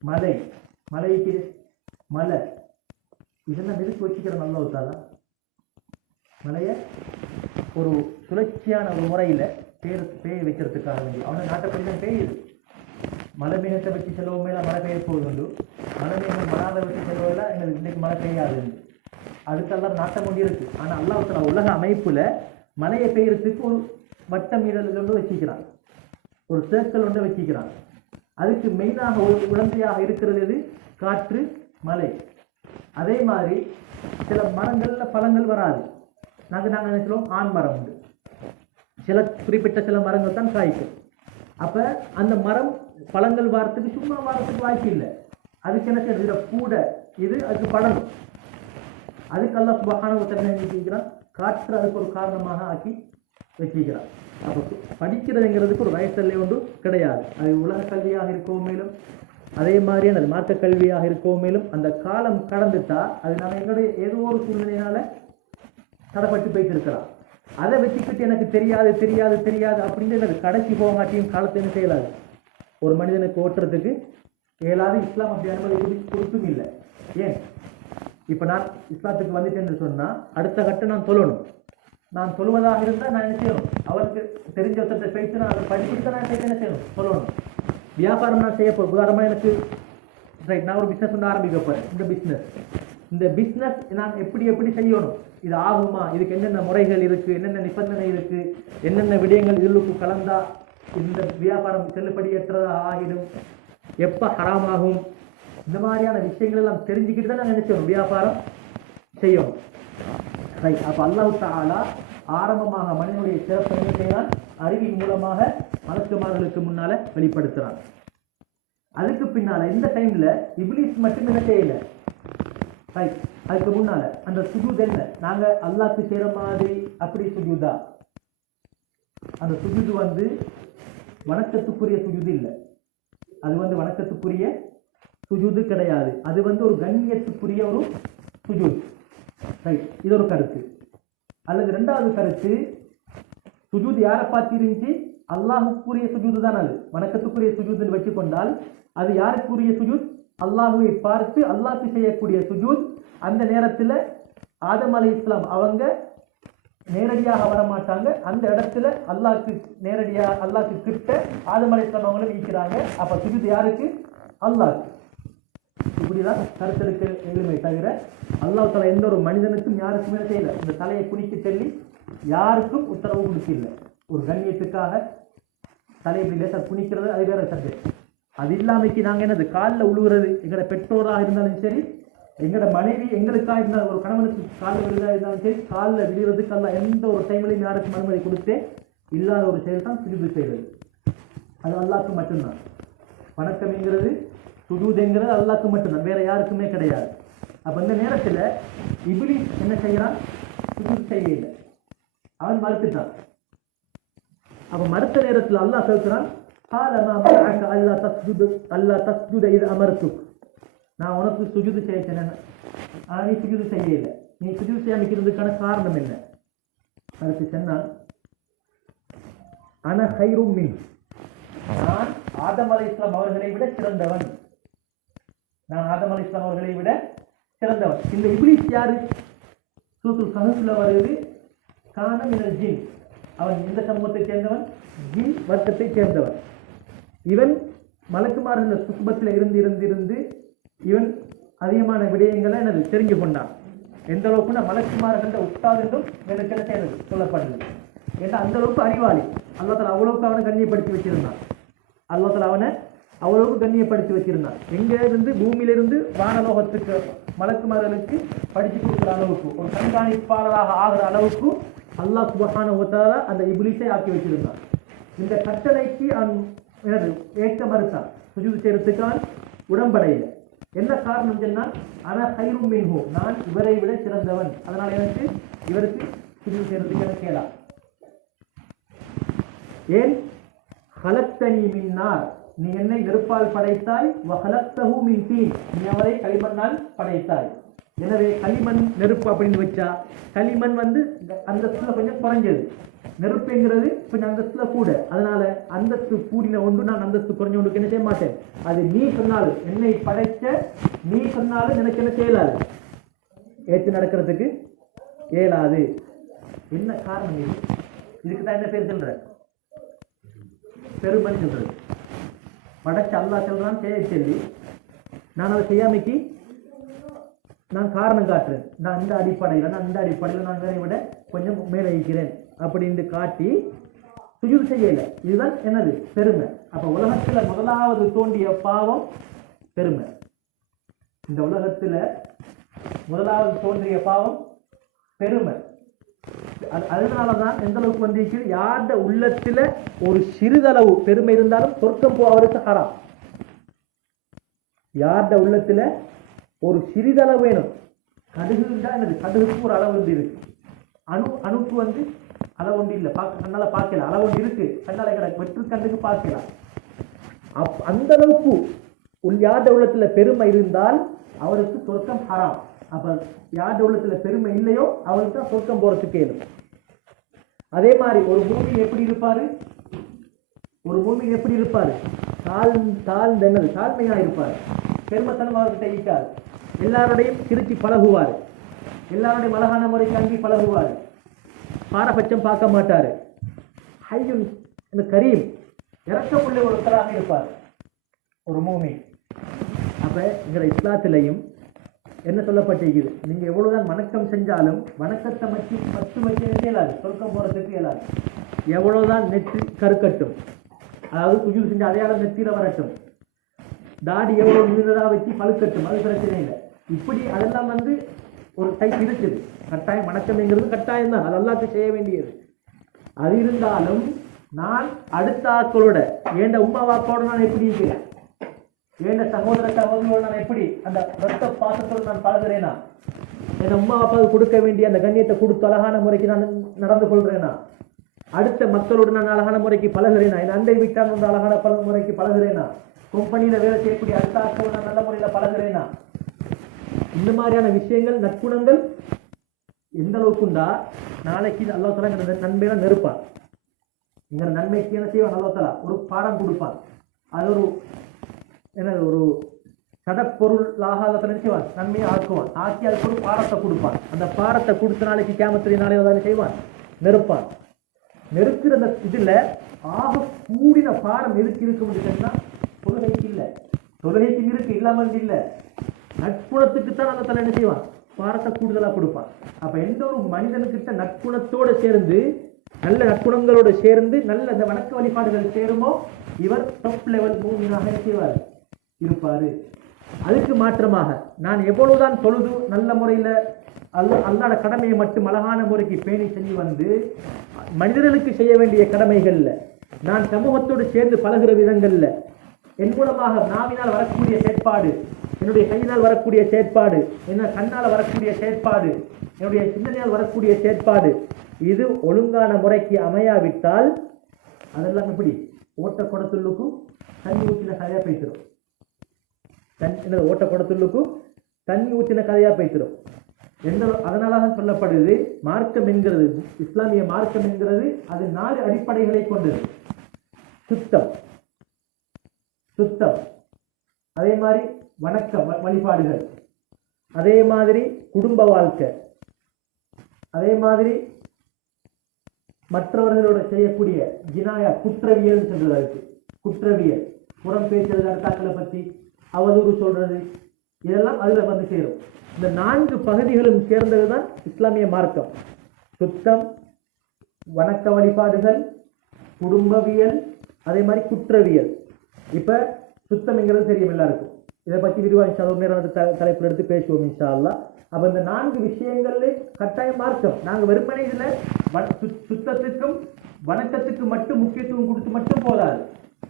மழைக்கு மழை, இதெல்லாம் நிறுத்தி வச்சுக்கிறோம். அல்லாஹ் தஆலா மழையை ஒரு சுழற்சியான ஒரு முறையில் பெய்ய வைக்கிறதுக்காக வேண்டி அவனை நாட்டப்படி தான் பெய்யுது. மழை மேகத்தை வச்சு செலவு மேலே மழை பெய்ய போகுது. மழை மேகம் மழை வச்சு செலவுல எங்களுக்கு இன்னைக்கு மழை பெய்யாது. அதுக்கெல்லாம் நாட்டம் கொண்டு இருக்கு. ஆனால் அல்லாஹ் தஆலா உலக அமைப்புல மழையை பெய்யறதுக்கு ஒரு வட்டம் மீறல் ஒன்று வச்சுக்கிறான், ஒரு சர்க்கிள் ஒன்று வச்சுக்கிறான். அதுக்கு மெயினாக ஒரு உடந்தையாக இருக்கிறது எது? காற்று, மழை. அதே மாதிரி சில மரங்கள்ல பழங்கள் வராது. நாங்கள் நினைக்கிறோம் ஆண் மரம் உண்டு, சில குறிப்பிட்ட சில மரங்கள் தான் காய்க்கும். அப்ப அந்த மரம் பழங்கள் வாரத்துக்கு சும்மா வாரத்துக்கு வாய்ப்பு இல்லை. அதுக்கு என்ன செய்யறது? கூட இது அதுக்கு படணும். அதுக்கு அல்லாஹ் சுப்ஹானஹு வ தஆலா நினைக்கிறான், காற்று அதுக்கு ஒரு காரணமாக ஆக்கி வச்சுக்கிறான். அப்போ படிக்கிறதுங்கிறதுக்கு ஒரு வயசல்லே ஒன்று கிடையாது. அது உலக கல்வியாக இருக்கவும் மேலும், அதே மாதிரியான அது மார்க்க கல்வியாக இருக்கவும் மேலும், அந்த காலம் கடந்துட்டா அது நம்ம எங்களுடைய ஏதோ ஒரு சூழ்நிலையினால தடைப்பட்டு போயிட்டு இருக்கலாம். அதை வச்சுக்கிட்டு எனக்கு தெரியாது தெரியாது தெரியாது அப்படின்னு எனக்கு கடைசி போகாட்டியும் காலத்தை என்ன செய்யலாது? ஒரு மனிதனுக்கு ஓட்டுறதுக்கு ஏழாவது இஸ்லாம் அப்படி அனுமதி கொடுத்தும் இல்லை. ஏன்? இப்போ நான் இஸ்லாத்துக்கு வந்துட்டேன்னு சொன்னால் அடுத்த கட்டம் நான் சொல்லணும். நான் சொல்லுவதாக இருந்தால் நான் என்ன செய்யணும்? அவருக்கு தெரிஞ்ச ஒருத்தத்தை பேசி நான் அதை படிச்சுட்டு நான் என்ன செய்யணும்? சொல்லணும். வியாபாரம் நான் செய்ய போகிறேன். உதாரணமாக எனக்கு ரைட், நான் ஒரு பிஸ்னஸ் ஒன்று ஆரம்பிக்க போகிறேன். இந்த பிஸ்னஸ் நான் எப்படி செய்யணும், இது ஆகுமா, இதுக்கு என்னென்ன முறைகள் இருக்குது, என்னென்ன நிபந்தனை இருக்குது, என்னென்ன விடயங்கள் இதுக்கு கலந்தா இந்த வியாபாரம் செல்லுபடியற்றதா ஆகிடும், எப்போ ஹராமாகும், இந்த மாதிரியான விஷயங்கள் எல்லாம் தெரிஞ்சுக்கிட்டு தான் நாங்கள் என்ன செய்யணும்? வியாபாரம் செய்யணும். ரைட். அப்போ அல்லாஹ் தஆலா ஆரம்பமாக மனிதனுடைய சிறப்பை என்ன செய்யறான்? அறிவின் மூலமாக மலக்குமார்களுக்கு முன்னால வெளிப்படுத்துறான். அதுக்கு பின்னால இந்த டைம்ல இப்லீஸ் மட்டும் என்ன செய்யல. ரைட். அதுக்கு முன்னால அந்த சுஜூத் என்ன? நாங்க அல்லாஹ்க்கு செய்யற மாதிரி அப்படி சுஜூதா? அந்த சுஜூது வணக்கத்துக்குரிய சுஜூது இல்லை. அது வணக்கத்துக்குரிய சுஜூது கிடையாது. அது ஒரு கண்ணியத்துக்குரிய ஒரு சுஜூத். ரைட். இது ஒரு கருத்து. அல்லது இரண்டாவது கருத்து, சுஜூத் யாரை பார்த்து இருந்துச்சு? அல்லாஹுக்குரிய சுஜூது தான். அது வணக்கத்துக்குரிய சுஜூதுன்னு வச்சுக்கொண்டால் அது யாருக்குரிய சுஜூத்? அல்லாஹுவை பார்த்து அல்லாஹ்க்கு செய்யக்கூடிய சுஜூத். அந்த நேரத்தில் ஆதம் அலைஹிஸ்ஸலாம் அவங்க நேரடியாக வர மாட்டாங்க. அந்த இடத்துல அல்லாஹ்க்கு கிட்ட ஆதம் அலைஹிஸ்ஸலாம் அவங்கள வைக்கிறாங்க. அப்ப சுஜூத் யாருக்கு? அல்லாஹ்க்கு. இப்படிதான் கருத்தெடுக்க எளிமை தவிர அல்லாஹ் தஆலா எந்த ஒரு மனிதனுக்கும் யாருக்குமே செய்யல. இந்த தலையை குனிக்க சொல்லி யாருக்கும் உத்தரவு கொடுக்கல. ஒரு கண்ணியத்துக்காக தலையை இப்படி லேசாக குனிக்கிறது அது வேற சப்ஜெக்ட். அது இல்லாமைக்கு நாங்க என்னது காலில் உழுவுறது, எங்களோட பெற்றோராக இருந்தாலும் சரி, எங்களோட மனைவி எங்களுக்காக இருந்தாலும், ஒரு கணவனுக்கு காலில் விழுதா இருந்தாலும் சரி, காலில் விழுறதுக்கு அல்ல எந்த ஒரு டைம்லையும் யாருக்கும் அனுமதி கொடுத்தே இல்லாத ஒரு செயல் தான் சுஜூது செய்வது. அது அல்லாஹ்க்கு மட்டும்தான். வணக்கம்ங்கிறது சுஜூதுங்கிறது அல்லாஹ்க்கு மட்டும்தான், வேற யாருக்குமே கிடையாது. அப்ப இந்த நேரத்தில் இப்லீஸ் என்ன செய்யறான்? சுஜூது செய்ய இல்லை, அவன் மறுத்துட்டான். அப்ப மறுத்த நேரத்தில் அல்லாஹ் சொல்கிறான், நான் உனக்கு சுஜூது செய்ய சொன்னேன், நீ சுஜூது செய்ய இல்லை. நீ சுஜூது செய்யாமிக்கிறதுக்கான காரணம் என்ன? அதுக்கு சொன்னான், அன கைரும் மின், நான் ஆதம் அலைஹிஸ்ஸலாம் அவர்களை விட சிறந்தவன். நான் ஆதம் அலைஹிஸ்ஸலாம் அவர்களை விட சிறந்தவன். இந்த இப்லீஸ் யாரு? சூரத்துல் கஹ்ஃப்ல வருது, கான மினல் ஜின். அவன் எந்த சமூகத்தை சேர்ந்தவன்? ஜின் வர்க்கத்தை சேர்ந்தவன். இவன் மலக்குமார்கள் சுபத்தில் இருந்து இவன் அதிகமான விடயங்களை எனது தெரிஞ்சு கொண்டான். எந்த அளவுக்குன்னா மலக்குமார்கள் உஸ்தாத் என்றும் எனக்கு என்ன செய்யறது சொல்லப்படுது. ஏன்னா அந்த அளவுக்கு அறிவாளி. அல்லாஹ் தஆலா அவ்வளவுக்கு அவனை கண்ணியப்படுத்தி வச்சிருந்தான். அல்லாஹ் தஆலா அவனை அவ்வளவுக்கு கண்ணியப்படுத்தி வச்சிருந்தான். எங்க இருந்து பூமியிலிருந்து வானலோகத்துக்கு மலக்குமார்களுக்கு படிச்சு கொடுக்குற அளவுக்கு, ஒரு கண்காணிப்பாளராக ஆகிற அளவுக்கு அல்லாஹ் சுப்ஹானஹு வ தஆலா அந்த இப்லீஸை ஆக்கி வச்சிருந்தான். இந்த கட்டளைக்கு அவன் ஏற்க மறுத்தான். சுஜூது செய்யறதுக்கான் உடம்படையில. என்ன காரணம் சொன்னால், அன கைரும் மின்ஹு, நான் இவரை விட சிறந்தவன், அதனால எனக்கு இவருக்கு சுஜூது செய்யறதுக்கு எனக்கு கேளா. ஏன்? ஹலக்தனி மின்னார், நீ என்னை நெருப்பால் படைத்தாய், வஹலக்தஹு மின் தீன், நீ அவரை களிமண்ணால் படைத்தாய். எனவே களிமண் நெருப்பு அப்படின்னு வச்சா, களிமண் அந்தஸ்துல கொஞ்சம் குறைஞ்சது, நெருப்புங்கிறது கொஞ்சம் அந்தஸ்துல கூட. அதனால அந்தஸ்து கூடின ஒன்று நான் அந்தஸ்து குறைஞ்ச ஒன்றுக்கு என்ன செய்ய மாட்டேன். அது நீ சொன்னாலும், என்னை படைச்ச நீ சொன்னாலும் எனக்கு என்ன செய்யலாது, ஏற்று நடக்கிறதுக்கு இயலாது. என்ன காரணம் இது? இதுக்கு தான் என்ன பேர் சொல்ற? பெருமன் சொல்றது. படைச்ச அல்லாஹ் சொல்றான் செய்ய சொல்லி, நான் அதை செய்யாமைக்கு நான் காரணம் காட்டுறேன். நான் இந்த அடிப்படையில் நான் வேற விட கொஞ்சம் மேலே இருக்கிறேன் அப்படின்னு காட்டி சுஜூது செய்யல. இதுதான் என்னது? பெருமை. அப்ப உலகத்துல முதலாவது தோண்டிய பாவம் பெருமை. இந்த உலகத்துல முதலாவது தோன்றிய பாவம் பெருமை. அதனாலதான் எந்த அளவுக்கு வந்திருக்கிறது, யார்ட உள்ளத்துல ஒரு சிறிதளவு பெருமை இருந்தாலும் சொர்க்கம் போவதற்கு ஹராம். யார்ட உள்ளத்துல ஒரு சிறிதளவு வேணும். கடுகுண்டா என்னது? கடுகுக்கு ஒரு அளவு இருக்கு. அணுக்கு அளவு ஒன்று இல்லை, கண்ணால பார்க்கலாம். அளவு ஒன்று இருக்கு, கண்ணால கிடக்கு, வெற்று கண்ணுக்கு பார்க்கலாம். அந்த அளவுக்கு யார்ட உள்ளத்துல பெருமை இருந்தால் அவருக்கு சொர்க்கம் ஹராம். அப்ப யார்ட உள்ளத்துல பெருமை இல்லையோ அவருக்கு தான் சொர்க்கம் போறதுக்கு ஏதும். அதே மாதிரி ஒரு பூமி எப்படி இருப்பாரு? தாழ்மையா இருப்பாரு. பெருமைத்தனம் அவர்கிட்ட இருக்காது. எல்லாரோடையும் திருச்சி பழகுவார். எல்லாருடையும் அழகான முறைக்கு அங்கி பழகுவார். பாரபட்சம் பார்க்க மாட்டாரு. ஹையுன் கரீம், இறக்கமுள்ள ஒருத்தராக இருப்பார் ஒரு மூமின். அப்ப எங்களை இஸ்லாத்திலையும் என்ன சொல்லப்பட்டிருக்குது, நீங்க எவ்வளவுதான் வணக்கம் செஞ்சாலும் வணக்கத்தை மட்டும் வச்சு இயலாது, சொர்க்கம் போறதுக்கு இயலாது. எவ்வளவுதான் நெற்றி கருக்கட்டும், அதாவது சுஜூது செஞ்ச அடையாளம் நெத்தியில வரட்டும், தாடி எவ்வளவு நீளதா வச்சு பழுக்கட்டும், அது பிரச்சனை இல்லை. இப்படி அதெல்லாம் ஒரு டைப் இருக்குது. கட்டாயம் வணக்கம்ங்கிறது கட்டாயம் தான், அது அல்லாஹ்க்கு செய்ய வேண்டியது. அது இருந்தாலும் நான் அடுத்த ஆட்களோட, ஏண்ட உம்மா வாப்போட நான் எப்படி இருக்கிறேன், ஏண்ட சகோதர சகோதரியோடு நான் எப்படி அந்த ரத்த பாசத்தோடு நான் பழகிறேனா, என் உம்மா அப்பாவுக்கு கொடுக்க வேண்டிய அந்த கண்ணியத்தை கொடுத்து அழகான முறைக்கு நான் நடந்து கொள்கிறேனா, அடுத்த மக்களோடு நான் அழகான முறைக்கு பழகிறேனா, என் அண்டை வீட்டான் அழகான முறைக்கு பழகிறேனா, கம்பெனியில வேலை செய்யக்கூடிய அடுத்த ஆட்களோடு நான் நல்ல முறையில் பழகிறேனா, இந்த மாதிரியான விஷயங்கள் நற்குணங்கள் எந்த அளவுக்குண்டா நாளைக்கு அல்லாஹ் தஆலா நன்மையில நெருப்பான். இங்க நன்மைக்கு என்ன செய்வான் அல்லாஹ் தஆலா? ஒரு பாடம் கொடுப்பான். அது ஒரு சடப்பொருளாக அதை செய்வான், நன்மையை ஆக்குவான். ஆக்கி அதுக்கு ஒரு பாடத்தை கொடுப்பான். அந்த பாடத்தை கொடுத்த நாளைக்கு கியாமத்துடைய நாளை செய்வான், நெருப்பான். நெருக்கிற அந்த இதுல ஆக கூடின பாடம் எதுக்கு இருக்குன்னா தொழுகைக்கு இல்லை. தொழுகைக்கு இருக்கு, இல்லாமல் இல்லை. நற்குணத்துக்குத்தான் அந்த தலை என்ன செய்வான், பாரத்தை கூடுதலா கொடுப்பான். அப்ப எந்த ஒரு மனிதனுக்கிட்ட நற்குணத்தோடு சேர்ந்து, நல்ல நற்குணங்களோடு சேர்ந்து நல்ல அந்த வணக்க வழிபாடுகள் சேருமோ இவர் டாப் லெவல் மூமினாக செய்வார் இருப்பாரு. அதுக்கு மாற்றமாக நான் எவ்வளவுதான் தொழுது நல்ல முறையில் அல்லாட கடமையை மட்டும் அழகான முறைக்கு பேணி செஞ்சு வந்து மனிதர்களுக்கு செய்ய வேண்டிய கடமைகள்ல, நான் சமூகத்தோடு சேர்ந்து பழகிற விதங்கள்ல, என் மூலமாக நாவினால் வரக்கூடிய செயற்பாடு, என்னுடைய கையினால் வரக்கூடிய செயற்பாடு, என்ன கண்ணால் வரக்கூடிய செயற்பாடு, என்னுடைய சிந்தனையால் வரக்கூடிய செயற்பாடு, இது ஒழுங்கான முறைக்கு அமையாவிட்டால் அதெல்லாம் எப்படி ஓட்ட குடத்துள்ளுக்கும் தண்ணி ஊற்றின கதையா பேசிடும். ஓட்ட குடத்துள்ளுக்கும் தண்ணி ஊற்றின கதையா பேசிடும். அதனால சொல்லப்படுது மார்க்கம் என்கிறது, இஸ்லாமிய மார்க்கம் என்கிறது அது 4 அடிப்படைகளை கொண்டது. சுத்தம், சுத்தம், அதே மாதிரி வணக்க வழிபாடுகள், அதே மாதிரி குடும்ப வாழ்க்கை, அதே மாதிரி மற்றவர்களோட செய்யக்கூடிய ஜினாயா குற்றவியல் சொல்றது, குற்றவியல், புறம் பேசுறது, அடுத்தாக்களை பத்தி அவதூறு சொல்றது, இதெல்லாம் அதுல வந்து சேரும். இந்த 4 பகுதிகளும் சேர்ந்ததுதான் இஸ்லாமிய மார்க்கம். சுத்தம், வணக்க வழிபாடுகள், குடும்பவியல், அதே மாதிரி குற்றவியல். இப்ப சுத்தம்ங்கிறது தெரியும் எல்லாருக்கும். இதை பற்றி விரிவாக ஒரு நேரம் தலைப்பில் எடுத்து பேசுவோம் இன்ஷா அல்லாஹ். அப்ப இந்த 4 விஷயங்கள்ல கட்டாயம் மார்க்கம். நாங்கள் வெறுமனை இதுல சுத்தத்துக்கும் வணக்கத்துக்கு மட்டும் முக்கியத்துவம் கொடுத்து மட்டும் போதாது.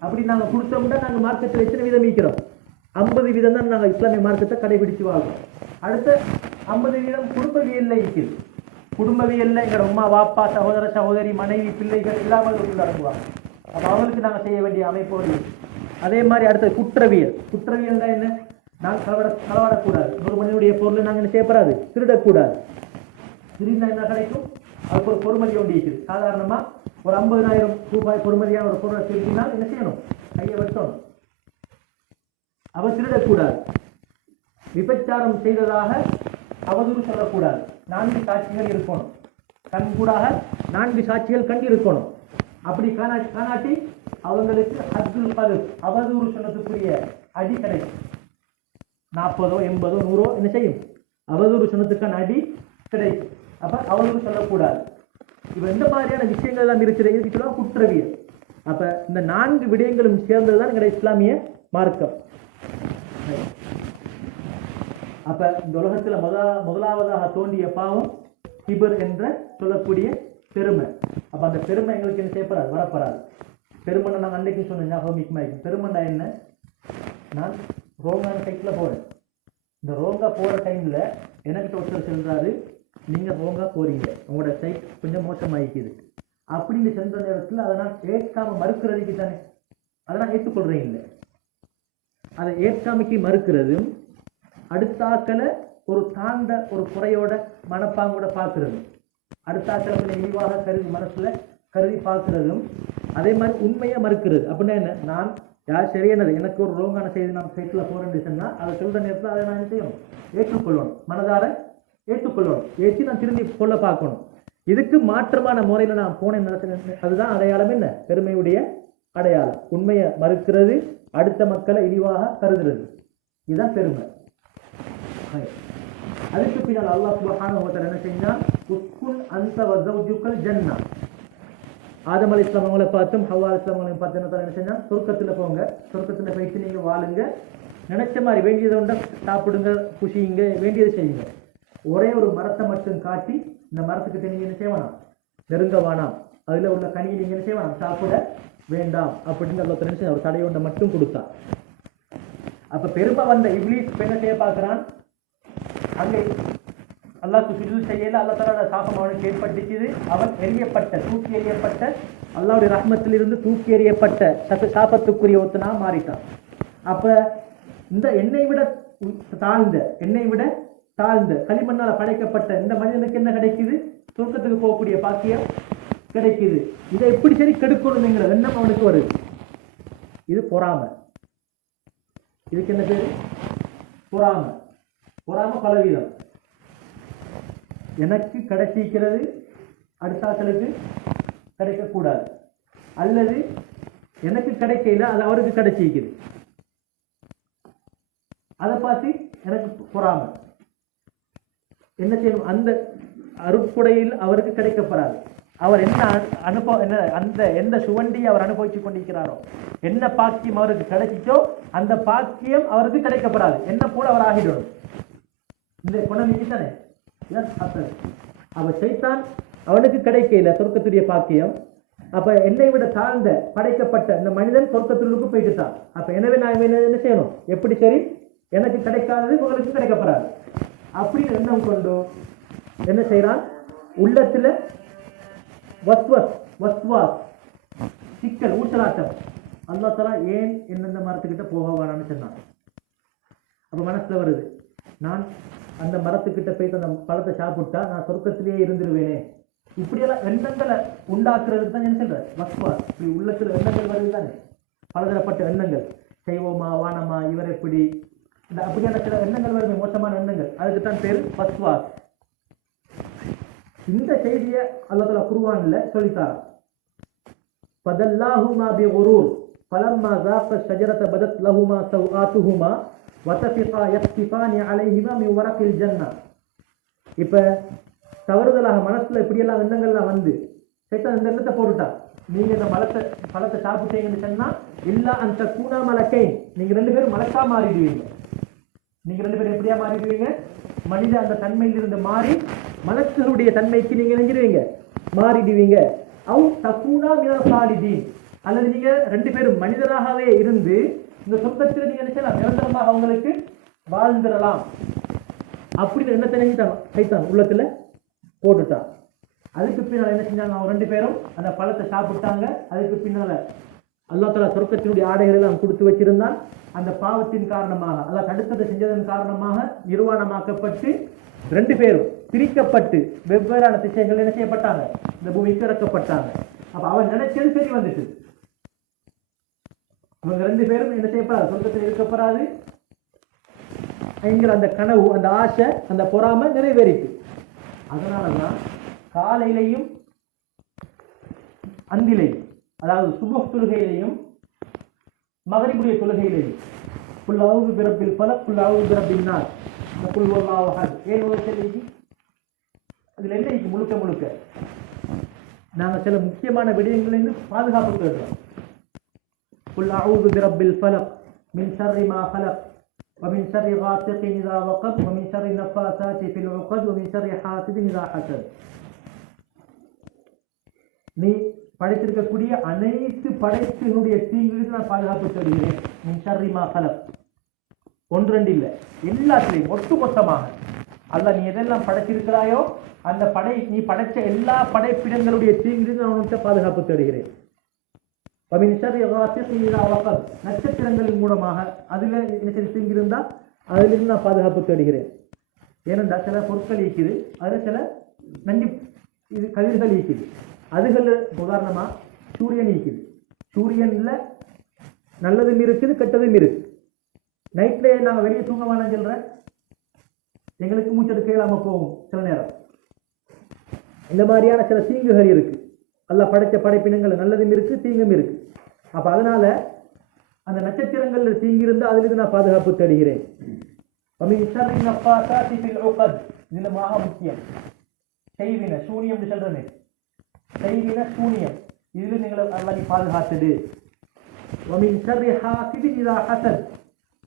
அப்படி நாங்கள் கொடுத்தோம்னா நாங்கள் மார்க்கத்தில் எத்தனை வீதம் ஈக்கிறோம்? 50 வீதம் தான் நாங்கள் இஸ்லாமிய மார்க்கத்தை கடைபிடிச்சு வாழ்றோம். அடுத்த 50 வீதம் குடும்பவியல்ல இருக்குது. குடும்பவியல்ல எங்களோட அம்மா, வாப்பா, சகோதர சகோதரி, மனைவி, பிள்ளைகள் இல்லாமல் அடங்குவாங்க. அப்போ அவங்களுக்கு நாங்கள் செய்ய வேண்டிய அமைப்போடு. அதே மாதிரி அடுத்த குற்றவியல். குற்றவியல் தான் என்ன? நாங்கள் களவாடக்கூடாது. ஒரு மனிதனுடைய பொருளை நாங்கள் என்ன செய்யப்படாது? திருடக்கூடாது. திருடினா என்ன கிடைக்கும்? அதுக்கு ஒரு பொறுமதி ஒன்று இருக்குது. சாதாரணமா ஒரு 50,000 ரூபாய் பொறுமதியான ஒரு பொருளை திருடினால் என்ன செய்யணும்? கையை வெட்டணும். அவர் திருடக்கூடாது. விபச்சாரம் செய்ததாக அவதூறு சொல்லக்கூடாது. 4 சாட்சிகள் இருக்கணும். கண்கூடாக 4 சாட்சிகள் கண்டு இருக்கணும். அப்படி காணாட்டி அவங்களுக்கு அப்துல் கதுப் அவதூறு சொன்னதுக்குரிய அடி கிடைக்கும். 40, 80, 100 என்ன செய்யும்? அவதூறு சொன்னதுக்கான அடி கிடைக்கும். அப்ப அவதூறு சொல்லக்கூடாது. இப்ப இந்த மாதிரியான விஷயங்கள் எல்லாம் இருக்கிற குற்றவியல். அப்ப இந்த 4 விடயங்களும் சேர்ந்ததுதான் எங்களுடைய இஸ்லாமிய மார்க்கம். அப்ப இந்த உலகத்துல முதலாவதாக தோண்டிய பாவம் கிபர் என்ற சொல்லக்கூடிய பெருமை. அப்ப அந்த பெருமை எங்களுக்கு என்ன செய்யப்படாது? வரப்படாது. பெருமண்ணை நாங்கள் அன்றைக்கு சொன்ன ஞாபகம். பெருமண்டா என்ன? நான் ரோங்கான சைட்ல போறேன். இந்த ரோங்கா போற டைம்ல எனக்கு ஒருத்தர் சொல்றாரு, நீங்க ரோங்கா போறீங்க, உங்களோட சைட் கொஞ்சம் மோசமாயிக்குது அப்படின்னு சென்ற நேரத்தில் அதை நான் ஏற்காம மறுக்கிறதுக்கு தானே, அதை நான் ஏற்றுக்கொள்றேன் இல்லை. அதை ஏற்காமைக்கு மறுக்கிறதும், அடுத்தாக்களை ஒரு தாழ்ந்த ஒரு குறையோட மனப்பாங்கோட பார்க்கறது, அடுத்தாக்களை கொஞ்சம் இழிவாக கருதி மனசுல கருதி பார்க்கறதும், அதே மாதிரி உண்மையை மறுக்கிறது. அப்படின்னா என்ன? நான் யார் சரியானது, எனக்கு ஒரு ரோங்கான செய்தி நான் சைட்டில் போறேன்னு சொன்னா அதை சொல்ற நேரத்தில் அதை நான் செய்யணும், ஏற்றுக்கொள்ளணும், மனதார ஏற்றுக்கொள்ளணும், ஏற்றி நான் திரும்பி கொள்ள பார்க்கணும். இதுக்கு மாற்றமான முறையில் நான் போனேன், அதுதான் அடையாளம். என்ன பெருமையுடைய அடையாளம்? உண்மையை மறுக்கிறது, அடுத்த மக்களை இழிவாக கருதுறது, இதுதான் பெருமை. அதுக்கு பின்னால் அல்லாஹ் சுப்ஹானஹு வ தஆலா என்ன செஞ்சான்? உஸ்குன் அன்த வ ஸௌஜுகல் ஜன்னah. ஆதம் அலைஹிஸ்ஸலாம் அவங்களை பார்த்தும் ஹவ்வா அலைஹிஸ்ஸலாம் அவங்களையும் பார்த்து என்ன செஞ்சான்? சொர்க்கத்தில் போங்க, சொர்க்கத்தில் போயிட்டு நீங்க வாழுங்க, நினைச்ச மாதிரி வேண்டியதை உண்ட சாப்பிடுங்க, குஷிங்க, வேண்டியதை செய்யுங்க. ஒரே ஒரு மரத்தை மட்டும் காட்டி, இந்த மரத்துக்கிட்ட நீங்க என்ன செய்வானா? நெருங்க வேணாம், அதுல உள்ள கனியை நீங்க என்ன செய்வானா? சாப்பிட வேண்டாம் அப்படின்னு அல்ல தெரிஞ்சு ஒரு தடை ஒன்றை மட்டும் கொடுத்தான். அப்ப பெருமை வந்த இப்லீஸ் என்ன செய்ய பார்க்கிறான்? அங்கே அல்லாஹ்க்கு சுஜூத் செய்யல, அல்லாஹ் தஆலா சாபம் அவனுக்கு ஏற்பட்டுச்சு. அவன் தூக்கி எறியப்பட்ட அல்லாஹ்வுடைய ரஹ்மத்திலிருந்து தூக்கி எறியப்பட்ட சாபத்துக்குரிய ஒத்தனா மாறிட்டான். அப்ப இந்த என்னை விட தாழ்ந்த களிமண்ணால படைக்கப்பட்ட இந்த மனிதனுக்கு என்ன கிடைக்குது? சொர்க்கத்துக்கு போகக்கூடிய பாக்கியம் கிடைக்குது. இதை எப்படி சரி கெடுக்கணுங்கிற எண்ணம் அவனுக்கு வருது. இது பொறாமை. இதுக்கு என்ன பேரு? பொறாமை. பலவீனம். எனக்கு கிடைச்சிக்கிறது அடுத்தாக்களுக்கு கிடைக்கக்கூடாது, அல்லது எனக்கு கிடைக்கல அது அவருக்கு கிடைச்சிக்குது, அதை பார்த்து எனக்கு பொறாமை. என்ன செய்யணும்? அந்த அருட்கொடையில் அவருக்கு கிடைக்கப்படாது, அவர் என்ன என்ன அந்த எந்த சுவண்டியை அவர் அனுபவித்துக் கொண்டிருக்கிறாரோ, என்ன பாக்கியம் அவருக்கு கிடைச்சிச்சோ அந்த பாக்கியம் அவருக்கு கிடைக்கப்படாது. என்ன போல அவர் ஆகிடணும். இந்த குணம் தானே அவர் சைத்தான் அவனுக்கு கிடைக்கல சொர்க்கத்துடைய பாக்கியம். அப்ப என்னை விட தாழ்ந்த படைக்கப்பட்ட இந்த மனிதன் சொர்க்கத்திற்கு போயிட்டுட்டான். அப்ப எனவே நான் என்ன செய்யணும்? எப்படி சரி எனக்கு கிடைக்காதது உங்களுக்கு கிடைக்கப்படாது அப்படின்னு எண்ணம் கொண்டு என்ன செய்யறான்? உள்ளத்துல வஸ்வாஸ் சிக்கல் ஊசலாட்டம். அல்லாஹ் தஆலா ஏன் எந்தெந்த மரத்துக்கிட்ட போக வேணாம்னு சொன்னான். அப்ப மனசுல வருது, நான் அந்த மரத்துக்கிட்ட போயிட்டு அந்த பழத்தை சாப்பிட்டா நான் சொர்க்கத்திலேயே இருந்துருவேனே. இப்படியெல்லாம் எண்ணங்களை உண்டாக்குறதுக்கு தான் என்ன சொல்ற வஸ்வாஸ். இப்படி உள்ளத்துல எண்ணங்கள் வருது தானே, பலதரப்பட்ட எண்ணங்கள். செய்வோமா வானமா, இவர் எப்படி, இந்த அப்படியான சில எண்ணங்கள் வருது, மோசமான எண்ணங்கள். அதுக்கு தான் பேரு வஸ்வாஸ். இந்த செய்தியை அல்லாஹ் தஆலா குர்ஆன்ல சொல்லித்தாராம். ஃபதல்லாஹுமா பிகுரூர் ஃபலம்மா ஸாஃப ஷஜரத பதத் லஹுமா ஸௌஆத்துஹுமா வதஃபிகா யக்திஃபானி அலைஹிமா மின் வரகில் ஜன்னah. இப்ப தவறுதலாக மனசுல இப்படியெல்லாம் எண்ணங்கள்லாம் வந்து சைத்தான் இந்த எண்ணத்தை போட்டுட்டான். நீங்க இந்த பழத்தை சாப்பிட்டீங்கன்னு சொன்னா இல்லா அந்த கூனா மலக்கை, நீங்க ரெண்டு பேரும் மலக்கா மாறிடுவீங்க. நீங்க ரெண்டு பேரும் எப்படியா மாறிடுவீங்க? மனித அந்த தன்மையிலிருந்து மாறி மலக்குகளுடைய தன்மைக்கு நீங்க நினைஞ்சிருவீங்க, மாறிடுவீங்க. அவ் தக்கூனா மினல் சாலிதீன், அல்லது நீங்க ரெண்டு பேரும் மனிதராகவே இருந்து இந்த சொர்க்கத்தில் நீங்க நினைச்சலாம் நிரந்தரமாக அவங்களுக்கு வாழ்ந்துடலாம் அப்படின்னு எண்ணத்தை நினைச்சிட்டான் சைத்தான் உள்ளத்துல போட்டுட்டான். அதுக்கு பின்னால என்ன செஞ்சாங்க? அவங்க ரெண்டு பேரும் அந்த பழத்தை சாப்பிட்டாங்க. அதுக்கு பின்னால அல்லாஹ் தஆலா சொர்க்கத்தினுடைய ஆடைகள் எல்லாம் கொடுத்து வச்சிருந்தான். அந்த பாவத்தின் காரணமாக அல்லாஹ் தடுத்ததை செஞ்சதன் காரணமாக நிர்வாணமாக்கப்பட்டு ரெண்டு பேரும் பிரிக்கப்பட்டு வெவ்வேறான திசைகள் என்ன செய்யப்பட்டாங்க? இந்த பூமிக்கு இறக்கப்பட்டாங்க. அப்ப அவன் நினைச்சது சரி வந்துட்டு. இவங்க ரெண்டு பேரும் என்ன செய்யப்படாது? சொர்க்கத்தில் இருக்கப்படாது என்கிற அந்த கனவு, அந்த ஆசை, அந்த பொறாமை நிறைவேறிட்டு. அதனாலதான் காலையிலையும் அந்திலையும், அதாவது சுபஹ் தொழுகையிலையும் மகரிபுடைய தொழுகையிலையும் குல் அஊது பிரப்பில் ஃபலக், குல் அஊது பிரப்பின் நாஸ், குல் ஹுவல்லாஹு அஹத் ஏன் ஓதுறது? அதுல என்ன இருக்கு? முழுக்க முழுக்க நாங்க சில முக்கியமான விடயங்களிலிருந்து பாதுகாப்பு தேடுறோம். குல் அஊது பிரப்பில் ஃபலக் மின் ஷர்ரி மா ஃபலக் ومن شر غاسق إذا وقب ومن شر النفاثات في العقد ومن شر حاسد إذا حسد. நீ படைத்திருக்கக்கூடிய அனைத்து படைப்பினுடைய தீங்கிலிருந்து நான் பாதுகாப்பு தருகிறேன். மின் ஷர்ரி மா ஃபலக், ஒன்றெண்டு இல்லை, எல்லாத்திலையும் ஒட்டுமொத்தமாக. அல்லாஹ் நீ எதெல்லாம் படைச்சிருக்கிறாயோ அந்த நீ படைச்ச எல்லா படைப்பிடங்களுடைய தீங்கிலிருந்து நான் உனக்கு பாதுகாப்பு தருகிறேன். நட்சத்திரங்களின் மூலமாக அதுல என்ன தீங்கிருந்தா அதிலிருந்து நான் பாதுகாப்பு தேடுகிறேன். ஏனென்றா சில பொருட்கள் ஈக்குது, அதுல சில நஞ்சு இது கதிர்கள் ஈக்குது. அதுகள் உதாரணமா சூரியன் ஈக்குது. சூரியன்ல நல்லதும் இருக்குது கெட்டதும் இருக்கு. நைட்ல நாங்க வெளியே தூங்க வேணாம்னு சொல்றேன், எங்களுக்கு மூச்செடுக்க இல்லாம போகும் சில நேரம். இந்த மாதிரியான சில தீங்குகள் இருக்கு. அல்லாஹ் படைச்ச படைப்பினங்கள் நல்லதும் இருக்கு தீங்கும் இருக்கு. அப்ப அதனால அந்த நட்சத்திரங்கள்ல தீங்கு இருந்தா அதிலிருந்து நான் பாதுகாப்பு தேடுகிறேன். இதுல மகா முக்கியம் செய்வின சூனியம் சொல்றேன். செய்வின சூனியம் இதுல நீங்களை அல்லாஹ் நீ பாதுகாத்துடு.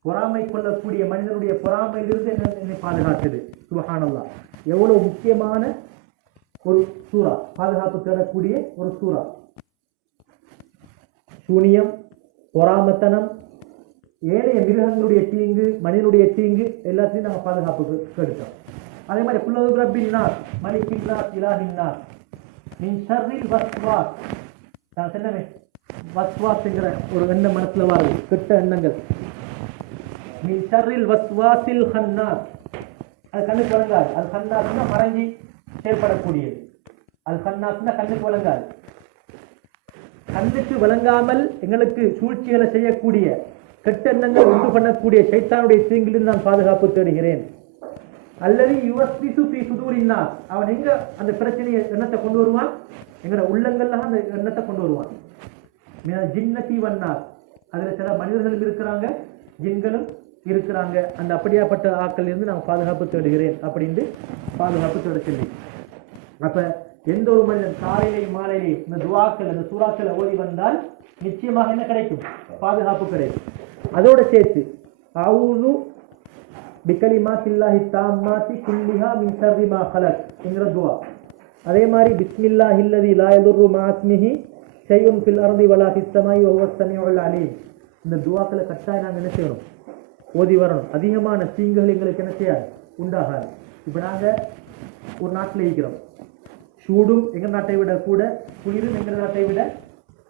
பொறாமை கொள்ளக்கூடிய மனிதனுடைய பொறாமையிலிருந்து என்னை பாதுகாத்துடு. சுப்ஹானல்லாஹ், எவ்வளவு முக்கியமான ஒரு சூரா, பாதுகாப்பு தேடக்கூடிய ஒரு சூரா. சூனியம், பொறாமத்தனம், ஏனைய மிருகங்களுடைய தீங்கு, மனிதனுடைய தீங்கு எல்லாத்தையும் நாங்கள் பாதுகாப்பு கேட்டோம். அதே மாதிரி குல் அஊது பிரப்பின் நாஸ் மலிக்கின் நாஸ் இலாஹின் நாஸ் மின் ஷர்ரில் வஸ்வாஸ். நான் சொன்னேன் வஸ்வாஸ்ங்கிற ஒரு எண்ணம் மனசுல வருது, கெட்ட எண்ணங்கள். மின் ஷர்ரில் வஸ்வாசில் ஹன்னாஸ், அது கண்ணுக்கு வழங்காது. அது ஹன்னாஸ்னா மறைஞ்சி செயல்படக்கூடியது. அது கண்ணாசுன்னா கண்ணுக்கு வழங்காது. கண்ணுக்கு வழங்காமல் எங்களுக்கு சூழ்ச்சிகளை செய்யக்கூடிய கெட்ட எண்ணங்கள் உண்டு பண்ணக்கூடிய சைத்தானுடைய தீங்கிலிருந்து நான் பாதுகாப்பு தேடுகிறேன். அல்லது யுவஸ்பிசு ஃபீ சுதூரின் நாஸ், அவன் எங்க அந்த பிரச்சனையை எண்ணத்தை கொண்டு வருவான்? எங்களோட உள்ளங்கள்ல அந்த எண்ணத்தை கொண்டு வருவான். ஜின்னதி வன்னாஸ், அதுல சில மனிதர்களும் இருக்கிறாங்க ஜின்களும் இருக்கிறாங்க. அந்த அப்படியாப்பட்ட ஆக்கள் இருந்து நான் பாதுகாப்பு தேடுகிறேன் அப்படின்னு பாதுகாப்பு தேட சொல்லி. அப்ப எந்த ஒரு மனிதன் காலையிலேயும் மாலையிலேயும் இந்த துவாக்கள் அந்த சூறாக்களை ஓதி வந்தால் நிச்சயமாக என்ன கிடைக்கும்? பாதுகாப்பு கிடைக்கும். அதோட சேர்த்து அவுது பிகலிமாத்தில்லாஹி தாம்மாத்தி குல்லிஹா மின் ஷர்ரி மா ஹலக் என்கிற துவா. அதே மாதிரி பிஸ்மில்லாஹில்லதி லா யதுர்ரு மஅ இஸ்மிஹி ஷைஉன் ஃபில் அர்தி வலா ஃபிஸ் ஸமாஇ வஹுவஸ் ஸமீஉல் அலீம். இந்த துவாக்களை கட்டாயம் நாங்கள் என்ன செய்யணும்? ஓதி வரணும். அதிகமான தீங்குகள் எங்களுக்கு என்ன செய்யாது? உண்டாகாது. இப்போ நாங்கள் ஒரு நாட்டில் இருக்கிறோம். சூடும் எங்கள் நாட்டை விட கூட, குளிரும் எங்கள் நாட்டை விட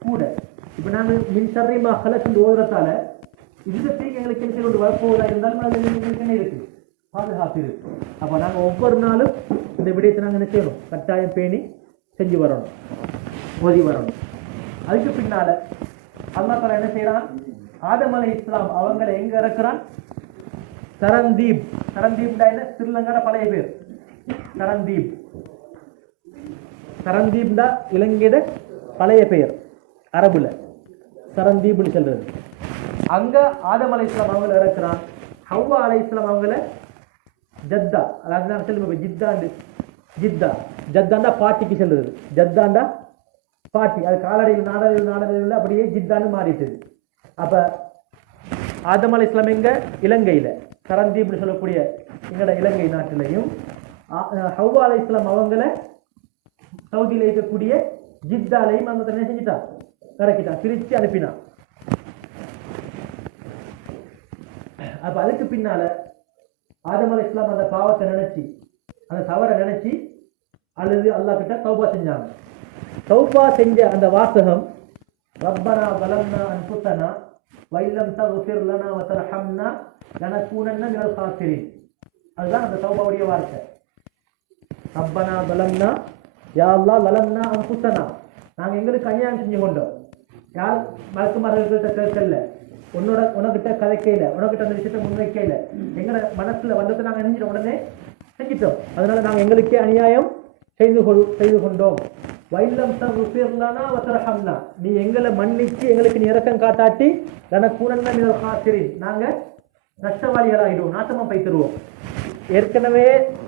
கூட. இப்போ நாங்கள் மின் ஷர்ரி மா ஹலக் என்று ஓதுறதால இந்த தீங்கு எங்களுக்கு என்ன கொண்டு வரப்போவதாக இருந்தாலும் அதில் எங்களுக்கு என்ன இருக்குது? பாதுகாப்பு இருக்கு. அப்போ நாங்கள் ஒவ்வொரு நாளும் இந்த விடயத்தை நாங்கள் என்ன செய்யணும்? கட்டாயம் பேணி செஞ்சு வரணும், ஓதி வரணும். அதுக்கு பின்னால அல்லாஹ் தஆலா என்ன செய்யறான்? ஆதம் அலைஹிஸ்ஸலாம் அவங்களை எங்க இறக்குறான்? சரந்தீப். சரந்தீப்னா என்ன? ஸ்ரீலங்கான பழைய பேர் சரந்தீப். சரந்தீப்னா இலங்கையோட பழைய பெயர், அரபுல சரந்தீப்னு சொல்றது. அங்க ஆதம் அலைஹிஸ்ஸலாம் அவங்களை இறக்குறான். ஹவ்வா அலைஹிஸ்ஸலாம் அவங்களை ஜத்தா, அதாவது நான் சொல்லுவேன் ஜித்தாண்டு, ஜித்தா ஜத்தாண்டா பாட்டிக்கு சொல்றது. ஜத்தாண்டா பாட்டி, அது காலடையில் நாடடையில் அப்படியே ஜித்தான்னு மாறிட்டுது. அப்ப ஆதம் அலைஹிஸ்ஸலாம் எங்க? இலங்கையில சரந்தீப்னு சொல்லக்கூடிய எங்களோட இலங்கை நாட்டிலையும், ஹவ்வா அலைஹிஸ்ஸலாம் அவங்களை சவுதியில் இருக்கக்கூடிய ஜித்தாலையும் அந்த என்ன செஞ்சுட்டா? இறக்கிட்டான், பிரித்து அனுப்பினான். அப்ப அதுக்கு பின்னால ஆதம் அலைஹிஸ்ஸலாம் அந்த பாவத்தை நினைச்சு, அந்த தவறை நினைச்சு அல்லது அல்லாஹ் கிட்ட தௌபா செஞ்சாங்க. தௌபா செஞ்ச அந்த வாசகம் ரப்பனா வலம்னா அன்ஃபுஸனா வைலம் தக்ஃபிர் லனா வ தர்ஹம்னா லனகூனன்ன மினல் காசிரின். அதுதான் அந்த தௌபாவுடைய வார்த்தை. ரப்பனா வலம்னா, யா அல்லாஹ் வலம்னா அன்ஃபுஸனா, நாங்க எங்களுக்கு அநியாயம் செஞ்சு கொண்டோம். யார் மலக்குமார்கள்கிட்ட கேட்கல, உனக்கிட்ட கதைக்கையில, உனக்கிட்ட அந்த விஷயத்தை முன்வைக்கையில, எங்களோட மனசுல வந்ததை நாங்கள் நினைச்சிட்டோம், உடனே செஞ்சிட்டோம். அதனால நாங்கள் எங்களுக்கே அநியாயம் செய்து கொண்டோம். வைலம் தக்ஃபிர் லனா வ தர்ஹம்னா, நீ எங்களை மன்னிச்சு எங்களுக்கு நீ இரக்கம் காட்டாட்டி லனகூனன்ன மினல் காசிரின், நாங்க நஷ்டவாளிகளாகிடுவோம், நாசமா பைத்துருவோம். ஏற்கனவே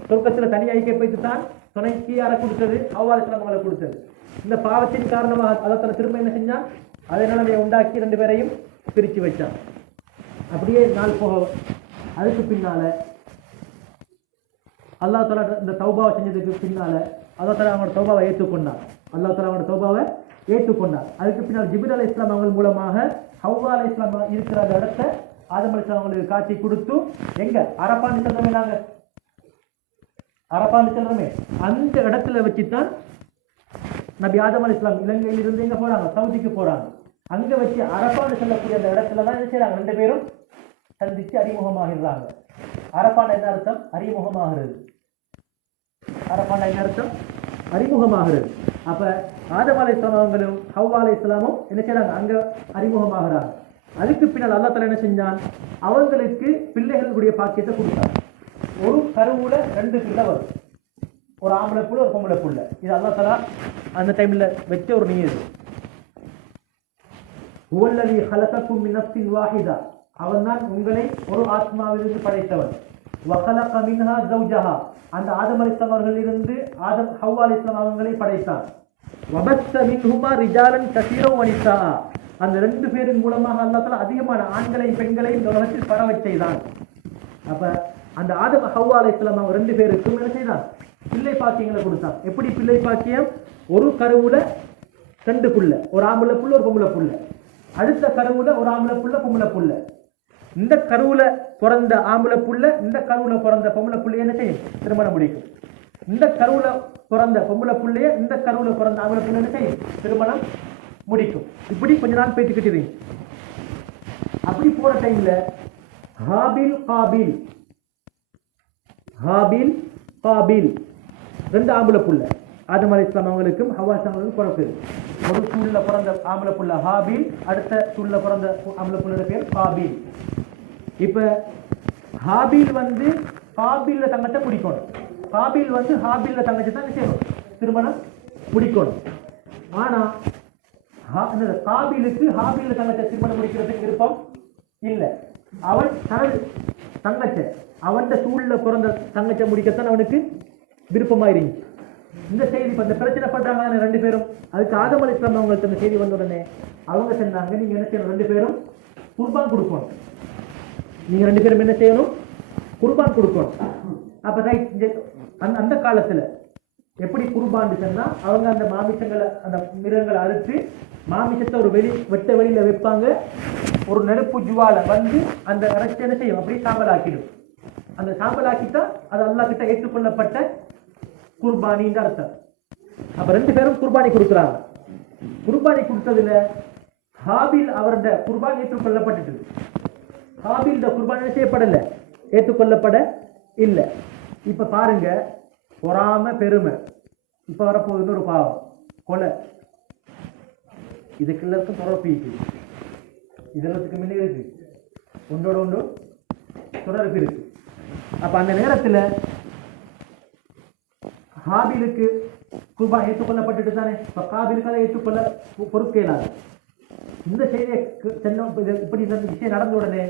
சொர்க்கத்தில் தனி ஐக்கிய பைத்து தான் துணைக்கு யாரை கொடுத்தது? ஹவ்வா அலைஹிஸ்ஸலாம் அவங்களை கொடுத்தது. இந்த பாவத்தின் காரணமாக அல்லாஹ் திரும்ப என்ன செஞ்சான்? அதை நிலைமையை உண்டாக்கி ரெண்டு பேரையும் பிரித்து வச்சான். அப்படியே நாள் போக அதுக்கு பின்னால அல்லாஹ் தஆலா இந்த தௌபாவை செஞ்சதுக்கு பின்னால அல்லாஹ் தஆலா அவங்களோட தௌபாவை ஏற்றுக்கொண்டார். அல்லாஹ் தஆலா அவங்களோட தௌபாவை ஏற்றுக்கொண்டார். அதுக்கு பின்னால் ஜிப்ரீல் அலைஹிஸ்ஸலாம் அவங்க மூலமாக ஹவ்வா அலைஹிஸ்ஸலாம் இருக்கிற அந்த இடத்த ஆதம் அலைஹிஸ்ஸலாம் அவங்களுக்கு காட்சி கொடுத்து, எங்க அரபான்னு சொல்றோமே, நாங்க அரபான்னு சொல்றோமே, அந்த இடத்துல வச்சுதான் நபி ஆதம் அலைஹிஸ்ஸலாம் இலங்கையிலிருந்து எங்க போறாங்க? சவுதிக்கு போறாங்க. அங்க வச்சு அரபான்னு சொல்லக்கூடிய அந்த இடத்துல தான் என்ன செய்யறாங்க? ரெண்டு பேரும் சந்திச்சு அறிமுகமாகிடுறாங்க. அரபான் என்ன அர்த்தம்? அறிமுகமாகிறது. அரபான் என்ன அர்த்தம்? அறிமுகமாகிறது. அப்ப ஆதம் அலைஹிஸ்ஸலாம் அவங்களும் ஹவ்வா அலைஹிஸ்ஸலாமும் என்ன செய்யறாங்க? அங்க அறிமுகமாகிறாங்க. அதுக்கு பின்னால் அல்லாஹ் தஆலா என்ன செஞ்சான்? அவங்களுக்கு பிள்ளைகளுடைய பாக்கியத்தை கொடுத்தாங்க. ஒரு கருவுல 2 பிள்ளை வரும், ஒரு ஆம்பளை புள்ள, ஒரு பொம்பளை புள்ள. இது அல்லாஹ் தஆலா அந்த டைம்ல வச்ச ஒரு நியதி. ஹுவல்லதி ஹலகக்கும் மின் நஃப்ஸின் வாஹிதா, அவன்தான் உங்களை ஒரு ஆத்மாவிலிருந்து படைத்தவன். வஹலக மின்ஹா ஜௌஜஹா, அந்த ஆதம் அலைஹிஸ்ஸலாம் அவர்களிலிருந்து ஹவ்வா அலைஹிஸ்ஸலாம் அவங்களை படைத்தான். வபஸ்ஸ மின்ஹுமா ரிஜாலன் கஸீரன் வ நிஸா, அந்த 2 பேரின் மூலமாக அல்லாஹ் தஆலா அதிகமான ஆண்களையும் பெண்களையும் இந்த உலகத்தில் பரவச் செய்தான். அப்ப அந்த ஆதம் ஹவ்வா அலைஹிஸ்ஸலாம் அவங்க 2 பேருக்கும் என்ன செய்தான்? பிள்ளை பாக்கியங்களை கொடுத்தான். எப்படி பிள்ளை பாக்கியம்? ஒரு கருவுல 2 புள்ள, ஒரு ஆம்பளை புள்ள, ஒரு பொம்பளை புள்ள. அடுத்த கருவுல ஒரு ஆம்பளை புள்ள, பொம்பளை புள்ள. இந்த கருவுல பிறந்த ஆம்பளை புள்ள இந்த கருவுல பிறந்த பொம்பளை புள்ளைய என்ன செய்யும்? திருமணம் முடிக்கும். இந்த கருவுல பிறந்த பொம்பளை புள்ளைய இந்த கருவுல பிறந்த ஆம்பளை புள்ள என்ன செய்யும்? திருமணம் முடிக்கும். இப்படி கொஞ்ச நாள் பேசிக்கிட்டு அப்படி போற டைம்ல ஹாபில் காபில், ஹாபில் காபில் 2 ஆம்பளை புள்ள ஆதம் அலைஹிஸ்ஸலாம் அவங்களுக்கும் ஹவ்வா அலைஹிஸ்ஸலாமுக்கும் பிறக்குது. ஒரு சூழ்ல பிறந்த ஆம்பளை புள்ள ஹாபில், அடுத்த சூழ்ல பிறந்த ஆம்பளை புள்ளோட பேர் காபில். இப்ப ஹாபில் வந்து காபில்ல தங்கத்தை முடிக்கணும், காபில் வந்து ஹாபில்ல தங்கச்சி தான் செய்யணும், திருமணம் முடிக்கணும். ஆனா காபிலுக்கு ஹாபில்ல தங்கச்சை திருமணம் முடிக்கிறதுக்கு விருப்பம் இல்லை. அவன் தனது தங்கச்சை, அவன் சூழ்ல பிறந்த தங்கச்சை முடிக்கத்தான் அவனுக்கு விருப்பமா இருந்துச்சு. இந்த செய்தி இப்ப இந்த பிரச்சனை பண்றாங்க ரெண்டு பேரும். அதுக்கு ஆதம் அலைஹிஸ்ஸலாம் அவங்களுக்கு இந்த செய்தி வந்த உடனே அவங்க சொன்னாங்க, நீங்க என்ன செய்யணும், ரெண்டு பேரும் குர்பான் கொடுக்கணும். நீங்க ரெண்டு பேரும் என்ன செய்யணும், குர்பான் கொடுக்கணும். அப்ப அந்த காலத்துல எப்படி குர்பான் சொன்னா, அவங்க அந்த மாமிசங்களை அந்த மிருகங்களை அறுத்து மாமிசத்தை ஒரு வெட்ட வெளியில வைப்பாங்க. ஒரு நெருப்பு ஜுவால வந்து அந்த இறைச்சி என்ன செய்யும், அப்படியே சாம்பல் ஆக்கிடும். அந்த சாம்பல் ஆக்கிட்டா அது அல்லாஹ் கிட்ட ஏற்றுக்கொள்ளப்பட்ட குர்பானின்னு அர்த்தம். அப்ப ரெண்டு பேரும் குர்பானி கொடுக்குறாங்க. குர்பானி கொடுத்ததுல ஹாபில் அவருடைய குர்பான் ஏற்றுக்கொள்ளப்பட்டது. ஹாபில் குர்பான் செய்யப்படல, ஏற்றுக்கொள்ளப்பட இல்லை. இப்ப பாருங்க, பொறாம பெருமை. இப்ப வரப்போகுது இன்னொரு பாவம், கொலை. இதுக்கு எல்லாருக்கும் தொடர்பு இருக்கு, இதெல்லாத்துக்கு முன்னே இருக்கு, ஒன்றோட ஒன்று தொடர்பு இருக்கு. அப்ப அந்த நேரத்துல ஹாபிலுக்கு குர்பான் ஏற்றுக்கொள்ளப்பட்டுட்டு தானே, இப்ப காபிலுக்கு அதை ஏற்றுக்கொள்ள பொறுக்கலாது. இந்த செய்தியை இப்படி இந்த விஷயம் நடந்த உடனே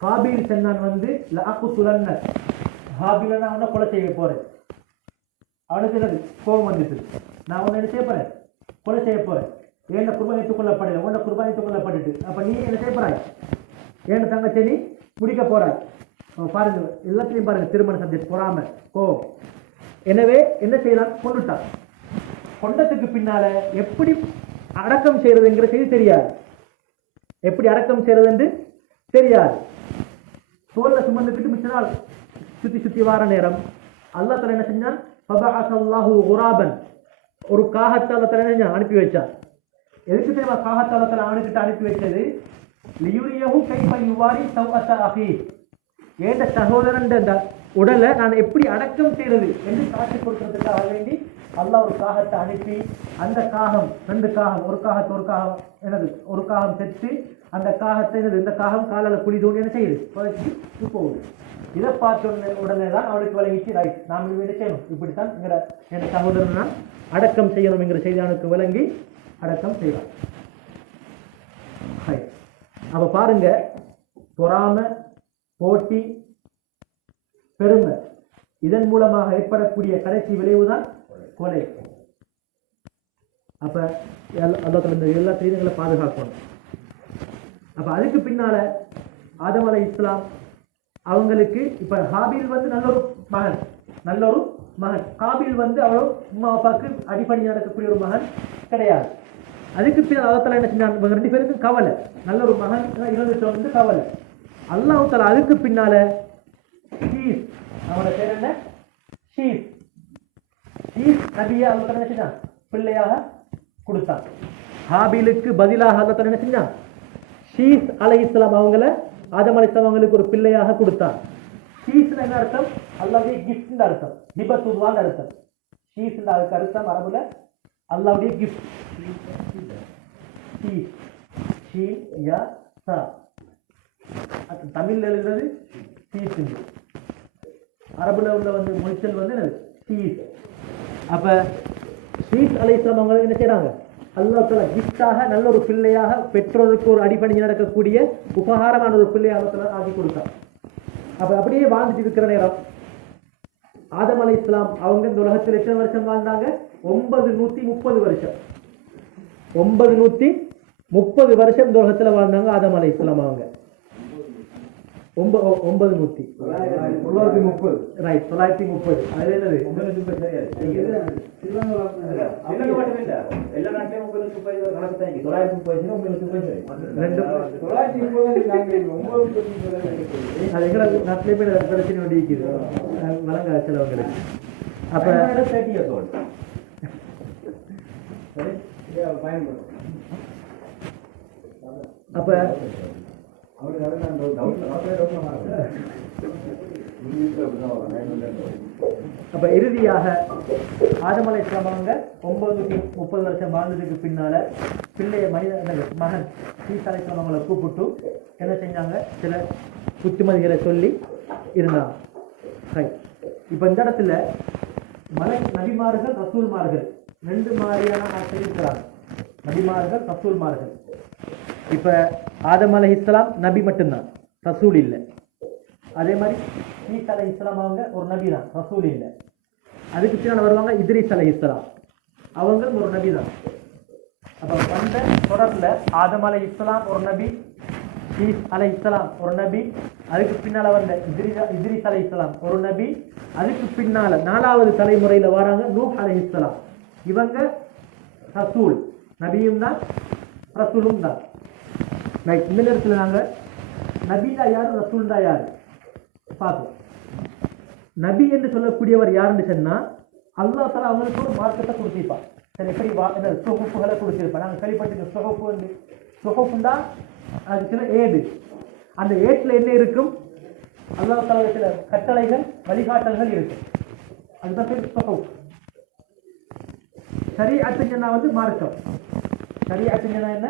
காபில் சென்னான் வந்து லஅக்துலன்ன, ஹாபில நான் அவனை கொலை செய்ய போறேன். அவனுக்கு என்னது கோபம் வந்துட்டு, நான் உன்னை என்ன செய்ய போறேன், கொலை செய்ய போறேன். ஏன்ன குர்பான் ஏற்றுக்கொள்ளப்படலை, உன்னை குர்பான் ஏற்றுக்கொள்ளப்பட்டுட்டு, அப்ப நீ என்ன செய்ய போறாய், ஏன்ன தங்கச்சி நீ முடிக்க போறாய். பாருங்க, எல்லாத்தையும் பாருங்க, திருமண சப்ஜெக்ட் பொறாம கோபம். எனவே என்ன செய்யலாம், கொண்டுட்டான். கொண்டதுக்கு பின்னால எப்படி அடக்கம் செய்யறதுங்கிற செய்தி தெரியாது. எப்படி அடக்கம் செய்யறது என்று தெரியாது. தோல்ல சுமந்துக்கிட்டு மிச்ச நாள் சுத்தி சுத்தி வார நேரம் அல்லாஹ் தஆலா என்ன செஞ்சான், ஃபபஅஸல்லாஹு குராபன், ஒரு காகத்தை அல்லாஹ் தஆலா என்ன செஞ்சான், அனுப்பி வச்சான். எதுக்கு தெரியுமா காகத்தை அல்லாஹ் தஆலா அவனுக்கிட்ட அனுப்பி வச்சது, லியுரியஹு கைஃப யுவாரி சௌஅத அஹி, ஏண்ட சகோதரன் உடலை நான் எப்படி அடக்கம் செய்யறது என்று காட்சி கொடுக்கறதுக்காக வேண்டி அல்லாஹ் ஒரு காகத்தை அனுப்பி, அந்த காகம் ரெண்டு காகம், ஒரு காகம் என்னது, ஒரு காகம் செத்து அந்த காகத்தை என்னது, இந்த காகம் காலால குழி தோண்டி என்ன செய்யுது, போகுது. இதை பார்த்த உடனே தான் அவனுக்கு விளங்கிச்சு, ரைட் நாம் என்ன செய்யணும், இப்படித்தான் என் சகோதரன் நான் அடக்கம் செய்யணும் என்கிற செய்தி அவனுக்கு விளங்கி அடக்கம் செய்வான். அப்ப பாருங்க, பொறாம, போட்டி, பெருமை, இதன் மூலமாக ஏற்படக்கூடிய கடைசி விளைவுதான் கொலை. அப்ப எல்லா செய்திகளை பாதுகாக்கணும். அப்ப அதுக்கு பின்னால ஆதம் அலைஹிஸ்ஸலாம் அவங்களுக்கு இப்ப ஹாபில் வந்து நல்ல ஒரு மகன், காபில் வந்து அவ்வளவு உம்மா அப்பாவுக்கு அடிப்படை நடக்கக்கூடிய ஒரு மகன் கிடையாது. அதுக்கு பின்னால் அல்லாஹ் தஆலா என்ன செஞ்சான், ரெண்டு பேருக்கும் கவலை, நல்ல ஒரு மகன் இழந்துட்டோம் வந்து கவலை. அல்லாஹ் தஆலா அதுக்கு பின்னால ஷீஸ், அவனோட பேர் என்ன, ஷீஸ் நபியை அல்லாஹ் தஆலா என்ன செஞ்சான், பிள்ளையாக கொடுத்தான். ஹாபிலுக்கு பதிலாக அல்லாஹ் தஆலா என்ன செஞ்சான், ஷீஸ் அலைஹிஸ்ஸலாம் அவங்கள ஆதம் அலைஹிஸ்ஸலாம் அவங்களுக்கு ஒரு பிள்ளையாக கொடுத்தான். ஷீஸ் என்ன அர்த்தம், அல்லாஹ்வுடைய கிஃப்ட் அர்த்தம், ஹிபத்துல்லாஹ் அர்த்தம். ஷீஸ் அதுக்கு அர்த்தம் அரபுல அல்லாஹ்வுடைய கிஃப்ட். ஷீஸ் ஷீ யா சா, தமிழ்ல எழுதுறது ஷீஸ், அரபுல உள்ள வந்து மொழிச்சல் வந்து ஷீஸ். அப்ப ஷீஸ் அலைஹிஸ்ஸலாம் அவங்க என்ன செய்யறாங்க, அல்லாஹ் தஆலா கிஃப்டாக நல்ல ஒரு பிள்ளையாக, பெற்றோருக்கு ஒரு அடிபணிஞ்சு நடக்கக்கூடிய உபகாரமான ஒரு பிள்ளையை அல்லாஹ் தஆலா ஆக்கி கொடுத்தார். அப்ப அப்படியே வாழ்ந்துட்டு இருக்கிற நேரம் ஆதம் அலைஹிஸ்ஸலாம் அவங்க இந்த உலகத்தில் எத்தனை வருஷம் வாழ்ந்தாங்க, 930 வருஷம். 930 வருஷம் இந்த உலகத்துல வாழ்ந்தாங்க ஆதம் அலைஹிஸ்ஸலாம் அவங்க. 930 ரைட், 930. அது என்னது, பிரச்சனை வண்டிக்குது வழங்க சிலவங்களுக்கு. அப்ப அப்ப அப்ப இறுதியாக ஆதம் அலைஹிஸ்ஸலாம் அவங்க 930 வருஷம் வாழ்ந்ததுக்கு பின்னால பிள்ளைய மகன் ஈசா அலைஹிஸ்ஸலாம் அவங்களை கூப்பிட்டு என்ன செஞ்சாங்க, சில புத்திமதிகளை சொல்லி இருந்தாங்க. இப்ப இந்த இடத்துல நபிமார்கள் ரசூல்மார்கள் ரெண்டு மாதிரியான ஆட்கள் இருக்கிறாங்க. நபிமார்கள் ரசூல்மார்கள். இப்ப ஆதம் அலைஹிஸ்ஸலாம் நபி மட்டும்தான், ரசூல் இல்லை. அதே மாதிரி ஈசா அலைஹிஸ்ஸலாம் அவங்க ஒரு நபி தான், ரசூல் இல்லை. அதுக்கு பின்னால் வருவாங்க இத்ரீஸ் அலைஹிஸ்ஸலாம், அவங்க ஒரு நபி தான். அப்போ வந்த தொடர்ல ஆதம் அலைஹிஸ்ஸலாம் ஒரு நபி, ஈஸ் அலைஹிஸ்ஸலாம் ஒரு நபி, அதுக்கு பின்னால வந்த இத்ரீஸ் அலைஹிஸ்ஸலாம் ஒரு நபி, அதுக்கு பின்னால 4வது தலைமுறையில வராங்க நூஹ் அலைஹிஸ்ஸலாம். இவங்க ரசூல், நபியும் தான் ரசூலும் தான். இந்த நேரத்தில் நாங்கள் நபிதா யாரு ரசூல்தா யாரு பார்ப்போம். நபி என்று சொல்லக்கூடியவர் யாருன்னு சொன்னா அல்லாஹ் தஆலா அவங்களுக்கு ஒரு மார்க்கத்தை கொடுத்திருப்பார். சரி, எப்படி சொஹுஃபுகளை கொடுத்திருப்பார். நாங்கள் கேள்விப்பட்டிருக்கோம் சொஹுஃபுண்டா அது சில ஏடு. அந்த ஏட்டில் என்ன இருக்கும்? அல்லாஹ் தஆலா சில கட்டளைகள் வழிகாட்டல்கள் இருக்கும். அதுதான் பேர் சொஹுஃப். ஷரீஅத் சொன்னா மார்க்கம். ஷரீஅத் சொன்னா என்ன?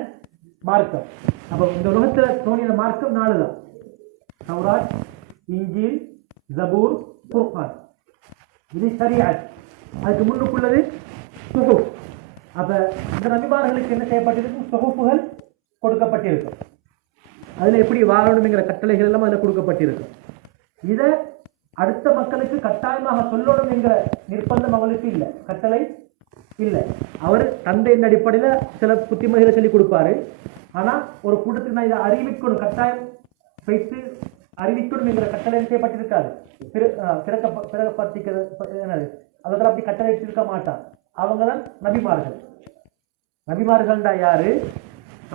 மார்க்கம். அப்போ இந்த உலகத்தில் தோணிய மார்க்கம் 4 தான். தௌராத், இன்ஜீல், ஜபூர், குர்ஆன். இது ஷரீஅத். அதுக்கு முன்னுக்குள்ளது சுஹுஃப். அப்ப இந்த நபிமார்களுக்கு என்ன செய்யப்பட்டிருக்கும்? சுஹுஃபுகள் கொடுக்கப்பட்டிருக்கும். அதுல எப்படி வாழணுங்கிற கட்டளைகள் எல்லாம் அதுல கொடுக்கப்பட்டிருக்கும். இதை அடுத்த மக்களுக்கு கட்டாயமாக சொல்லணும் என்கிற நிர்பந்தம் அவங்களுக்கு இல்லை, கட்டளை இல்லை. அவர் தந்தையின் அடிப்படையில் சில புத்திமதிகளை சொல்லி கொடுப்பாரு. ஆனா ஒரு கூட்டத்துக்கு நான் இதை அறிவிக்கணும், கட்டாயம் வைத்து அறிவிக்கணும் என்கிற கட்டளை செய்யப்பட்டிருக்காது. பிறகப்படுத்திக்கிறது அதெல்லாம் அப்படி கட்டளை இருக்க மாட்டான். அவங்க தான் நபிமார்கள். நபிமார்கள்டா யாரு?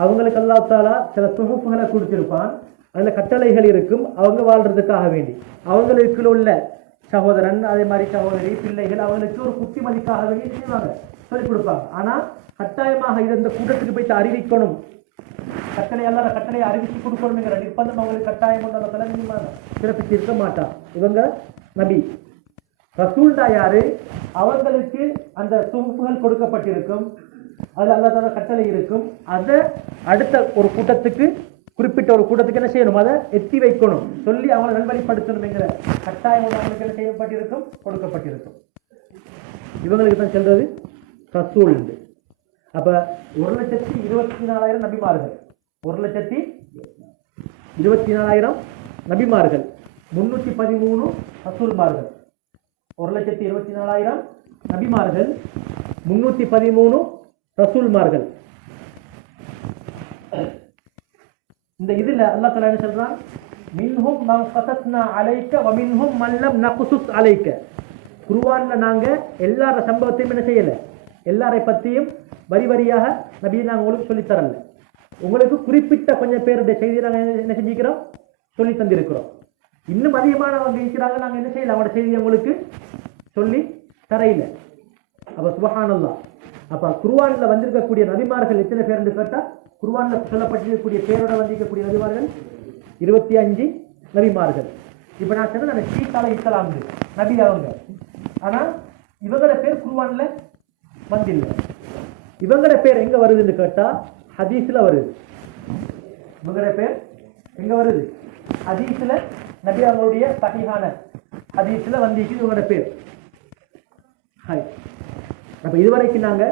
அவங்களுக்கு அல்லாஹ் தஆலா சில சுஹுஃபுகளை கொடுத்திருப்பான். அதுல கட்டளைகள் இருக்கும். அவங்க வாழ்றதுக்காக வேண்டி அவங்களுக்கு உள்ள சகோதரன், அதே மாதிரி சகோதரி, பிள்ளைகள் அவங்களுக்கு ஒரு புத்திமதிக்காக வேண்டி செய்வாங்க, சொல்லிக் கொடுப்பாங்க. ஆனா கட்டாயமாக இதை இந்த கூட்டத்துக்கு போயிட்டு அறிவிக்கணும், கட்டளையை அறிவித்து கொடுக்கணுங்கிற நிர்பந்தம் அவங்களுக்கு கட்டாயம் சிறப்பித்திருக்க மாட்டான். இவங்க நபி. ரசூல்டா யாரு? அவங்களுக்கு அந்த சுஹுஃபுகள் கொடுக்கப்பட்டிருக்கும். அதுல அல்லாஹ் தஆலா கட்டளை இருக்கும். அதை அடுத்த ஒரு கூட்டத்துக்கு, குறிப்பிட்ட ஒரு கூட்டத்துக்கு என்ன செய்யணும்? அதை எத்தி வைக்கணும், சொல்லி அவங்களை நல்வழிப்படுத்தணும் என்கிற கட்டாயம் அவங்களுக்கு என்ன செய்யப்பட்டிருக்கும்? கொடுக்கப்பட்டிருக்கும். இவங்களுக்கு தான் சொல்றது ரசூல். அப்ப 1,24,000 நபிமார்கள், 1,24,000 நபிமார்கள், 313 ரசூல்மார்கள். 1,24,000 நபிமார்கள், 313 ரசூல்மார்கள். இந்த இதுல அல்லாஹ் தஆலா என்ன சொல்றான்? மின்ஹும் மன் கஸஸ்னா அலைக வ மின்ஹும் மன் லம் நக்ஸுஸ் அலைக. குர்ஆன்ல நாங்க எல்லார சம்பவத்தையும் என்ன செய்யல, எல்லாரை பத்தியும் வரி வரியாக நபியை நாங்கள் உங்களுக்கு சொல்லித் தரல. உங்களுக்கு குறிப்பிட்ட கொஞ்சம் பேருடைய செய்தியை நாங்கள் என்ன செஞ்சுக்கிறோம்? சொல்லி தந்திருக்கிறோம். இன்னும் அதிகமானவங்க இருக்கிறாங்க, நாங்கள் என்ன செய்யல, அவங்களோட செய்தியை உங்களுக்கு சொல்லி தரையில. அப்ப சுப்ஹானல்லாஹ். அப்ப குர்ஆன்ல வந்திருக்கக்கூடிய நபிமார்கள் எத்தனை பேர் என்று கேட்டா, குர்ஆன்ல சொல்லப்பட்டிருக்கக்கூடிய பேரோட வந்திருக்கக்கூடிய நபிமார்கள் 25 நபிமார்கள். இப்ப நான் சொன்ன ஈசா அலைஹிஸ்ஸலாம் நபி அவங்க. ஆனா இவங்களோட பேர் குர்ஆன்ல வந்தில்லை. இவங்களோட பேர் எங்க வருதுன்னு கேட்டா ஹதீஸ்ல வருது. இவங்களோட பேர் எங்க வருது? ஹதீஸ்ல, நபி அவங்களுடைய சஹீஹான ஹதீஸ்ல வந்திருக்கு இவங்களோட பேர். அப்ப இதுவரைக்கும் நாங்க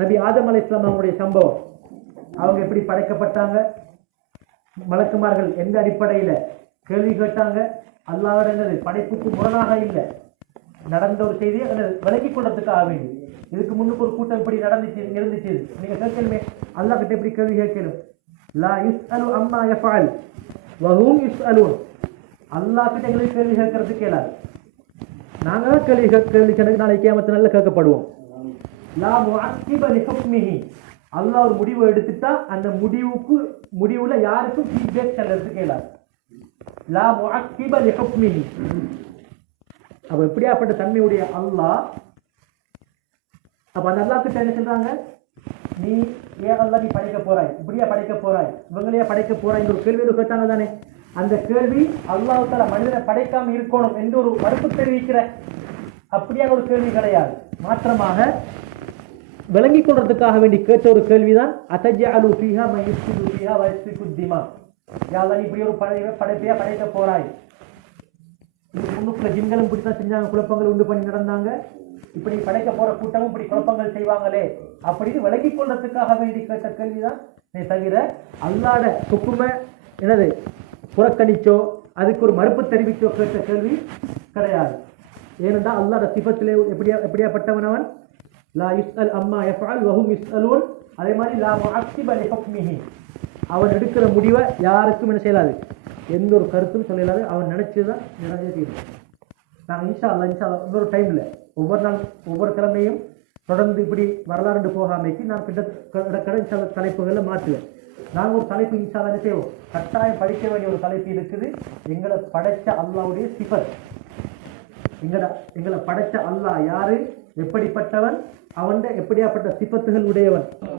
நபி ஆதம் அலைஹிஸ்ஸலாம் அவங்களுடைய சம்பவம், அவங்க எப்படி படைக்கப்பட்டாங்க, மலக்குமார்கள் எந்த அடிப்படையில கேள்வி கேட்டாங்க, அல்லாஹ்வுடைய படைப்புக்கு முரணாக இல்லை நடந்த ஒரு செய்தியை விலகிக் கொள்றதுக்காக வேண்டி. இதுக்கு முன்னுக்கு ஒரு கூட்டம் இப்படி இருந்துச்சு. நீங்க கேட்கலுமே, அல்லாஹ் கிட்ட எப்படி கேள்வி கேட்கணும்? லா யுஸ்அலு அம்மா யஃபஅல் வ ஹும் யுஸ்அலூன். அல்லாஹ் கிட்ட எங்களுக்கு கேள்வி கேட்கறது கேளாது. நாங்க தான் கேள்வி கேட்க நாளைக்கு கியாமத் நாள்ல கேட்கப்படுவோம். லா முஅக்கிப லிஹுக்மிஹி. அல்லாஹ் ஒரு முடிவு எடுத்துட்டா அந்த முடிவுல யாருக்கும் ஃபீட்பேக் சொல்றது கேளாது. லா முஅக்கிப லிஹுக்மிஹி. அப்ப எப்படியாப்பட்ட தன்மையுடைய அல்லாஹ். அப்ப அந்த அல்லாஹ் கிட்ட என்ன சொல்றாங்க? நீ ஏன் அல்லாஹ் நீ படைக்க போறாய், இப்படியா படைக்க போறாய், இவங்களையா படைக்க போறாய் ஒரு கேள்வி கேட்டாங்க தானே. அந்த கேள்வி அல்லாஹ் தஆலா மனிதனை படைக்காம இருக்கணும் என்று ஒரு மறுப்பு தெரிவிக்கிற அப்படியான ஒரு கேள்வி கிடையாது. மாற்றமாக விளங்கிக் கொள்றதுக்காக வேண்டி கேட்ட ஒரு கேள்விதான் அத்தஜஅலு ஃபீஹா மன் யுஃப்ஸிது ஃபீஹா வ யஸ்ஃபிகு திமா. யா அல்லாஹ் நீ இப்படி ஒரு படைப்பையா படைக்க போறாய். இதுக்கு முன்னுக்குள்ள ஜின்களும் இப்படித்தான் செஞ்சாங்க, குழப்பங்கள் உண்டு பண்ணி நடந்தாங்க. இப்படி படைக்க போற கூட்டமும் இப்படி குழப்பங்கள் செய்வாங்களே அப்படின்னு விலகிக் கொள்றதுக்காக வேண்டி கேட்ட கேள்விதான் தவிர அல்லாஹ்ட ஹுக்ம என்னது புறக்கணிச்சோ அதுக்கு ஒரு மறுப்பு தெரிவிச்சோ கேட்ட கேள்வி கிடையாது. ஏனென்றால் அல்லாஹ்வுடைய சிஃபத்திலே எப்படியாப்பட்டவன் அவன் லா யுஸ்அல் அம்மா யஃஅல் வஹும் யுஸ்அலூன். அதே மாதிரி லா முஅக்கிப லிஹுக்மிஹி, அவன் எடுக்கிற முடிவை யாருக்கும் என்ன செய்யலாது, எந்த ஒரு கருத்தும் சொல்லலாது. அவன் நினைச்சதுதான் நிறைவேற்றிடும். நாங்கள் இன்ஷா அல்லாஹ் இன்னொரு டைமில் ஒவ்வொரு நாள் ஒவ்வொரு கிழமையும் தொடர்ந்து இப்படி வரலாறு போகாமைக்கு நான் கிட்ட தலைப்புகளில் மாற்றுவேன். நாங்கள் ஒரு தலைப்பு இன்ஷா அல்லாஹ் என்ன செய்வோம், கட்டாயம் படிக்க வேண்டிய ஒரு தலைப்பு இருக்குது. எங்களை படைச்ச அல்லாஹ்வுடைய சிஃபத், எங்களை படைச்ச அல்லாஹ் யாரு, எப்படிப்பட்டவன், அவன் எப்படியாப்பட்ட சிஃபத்துகள் உடையவன்.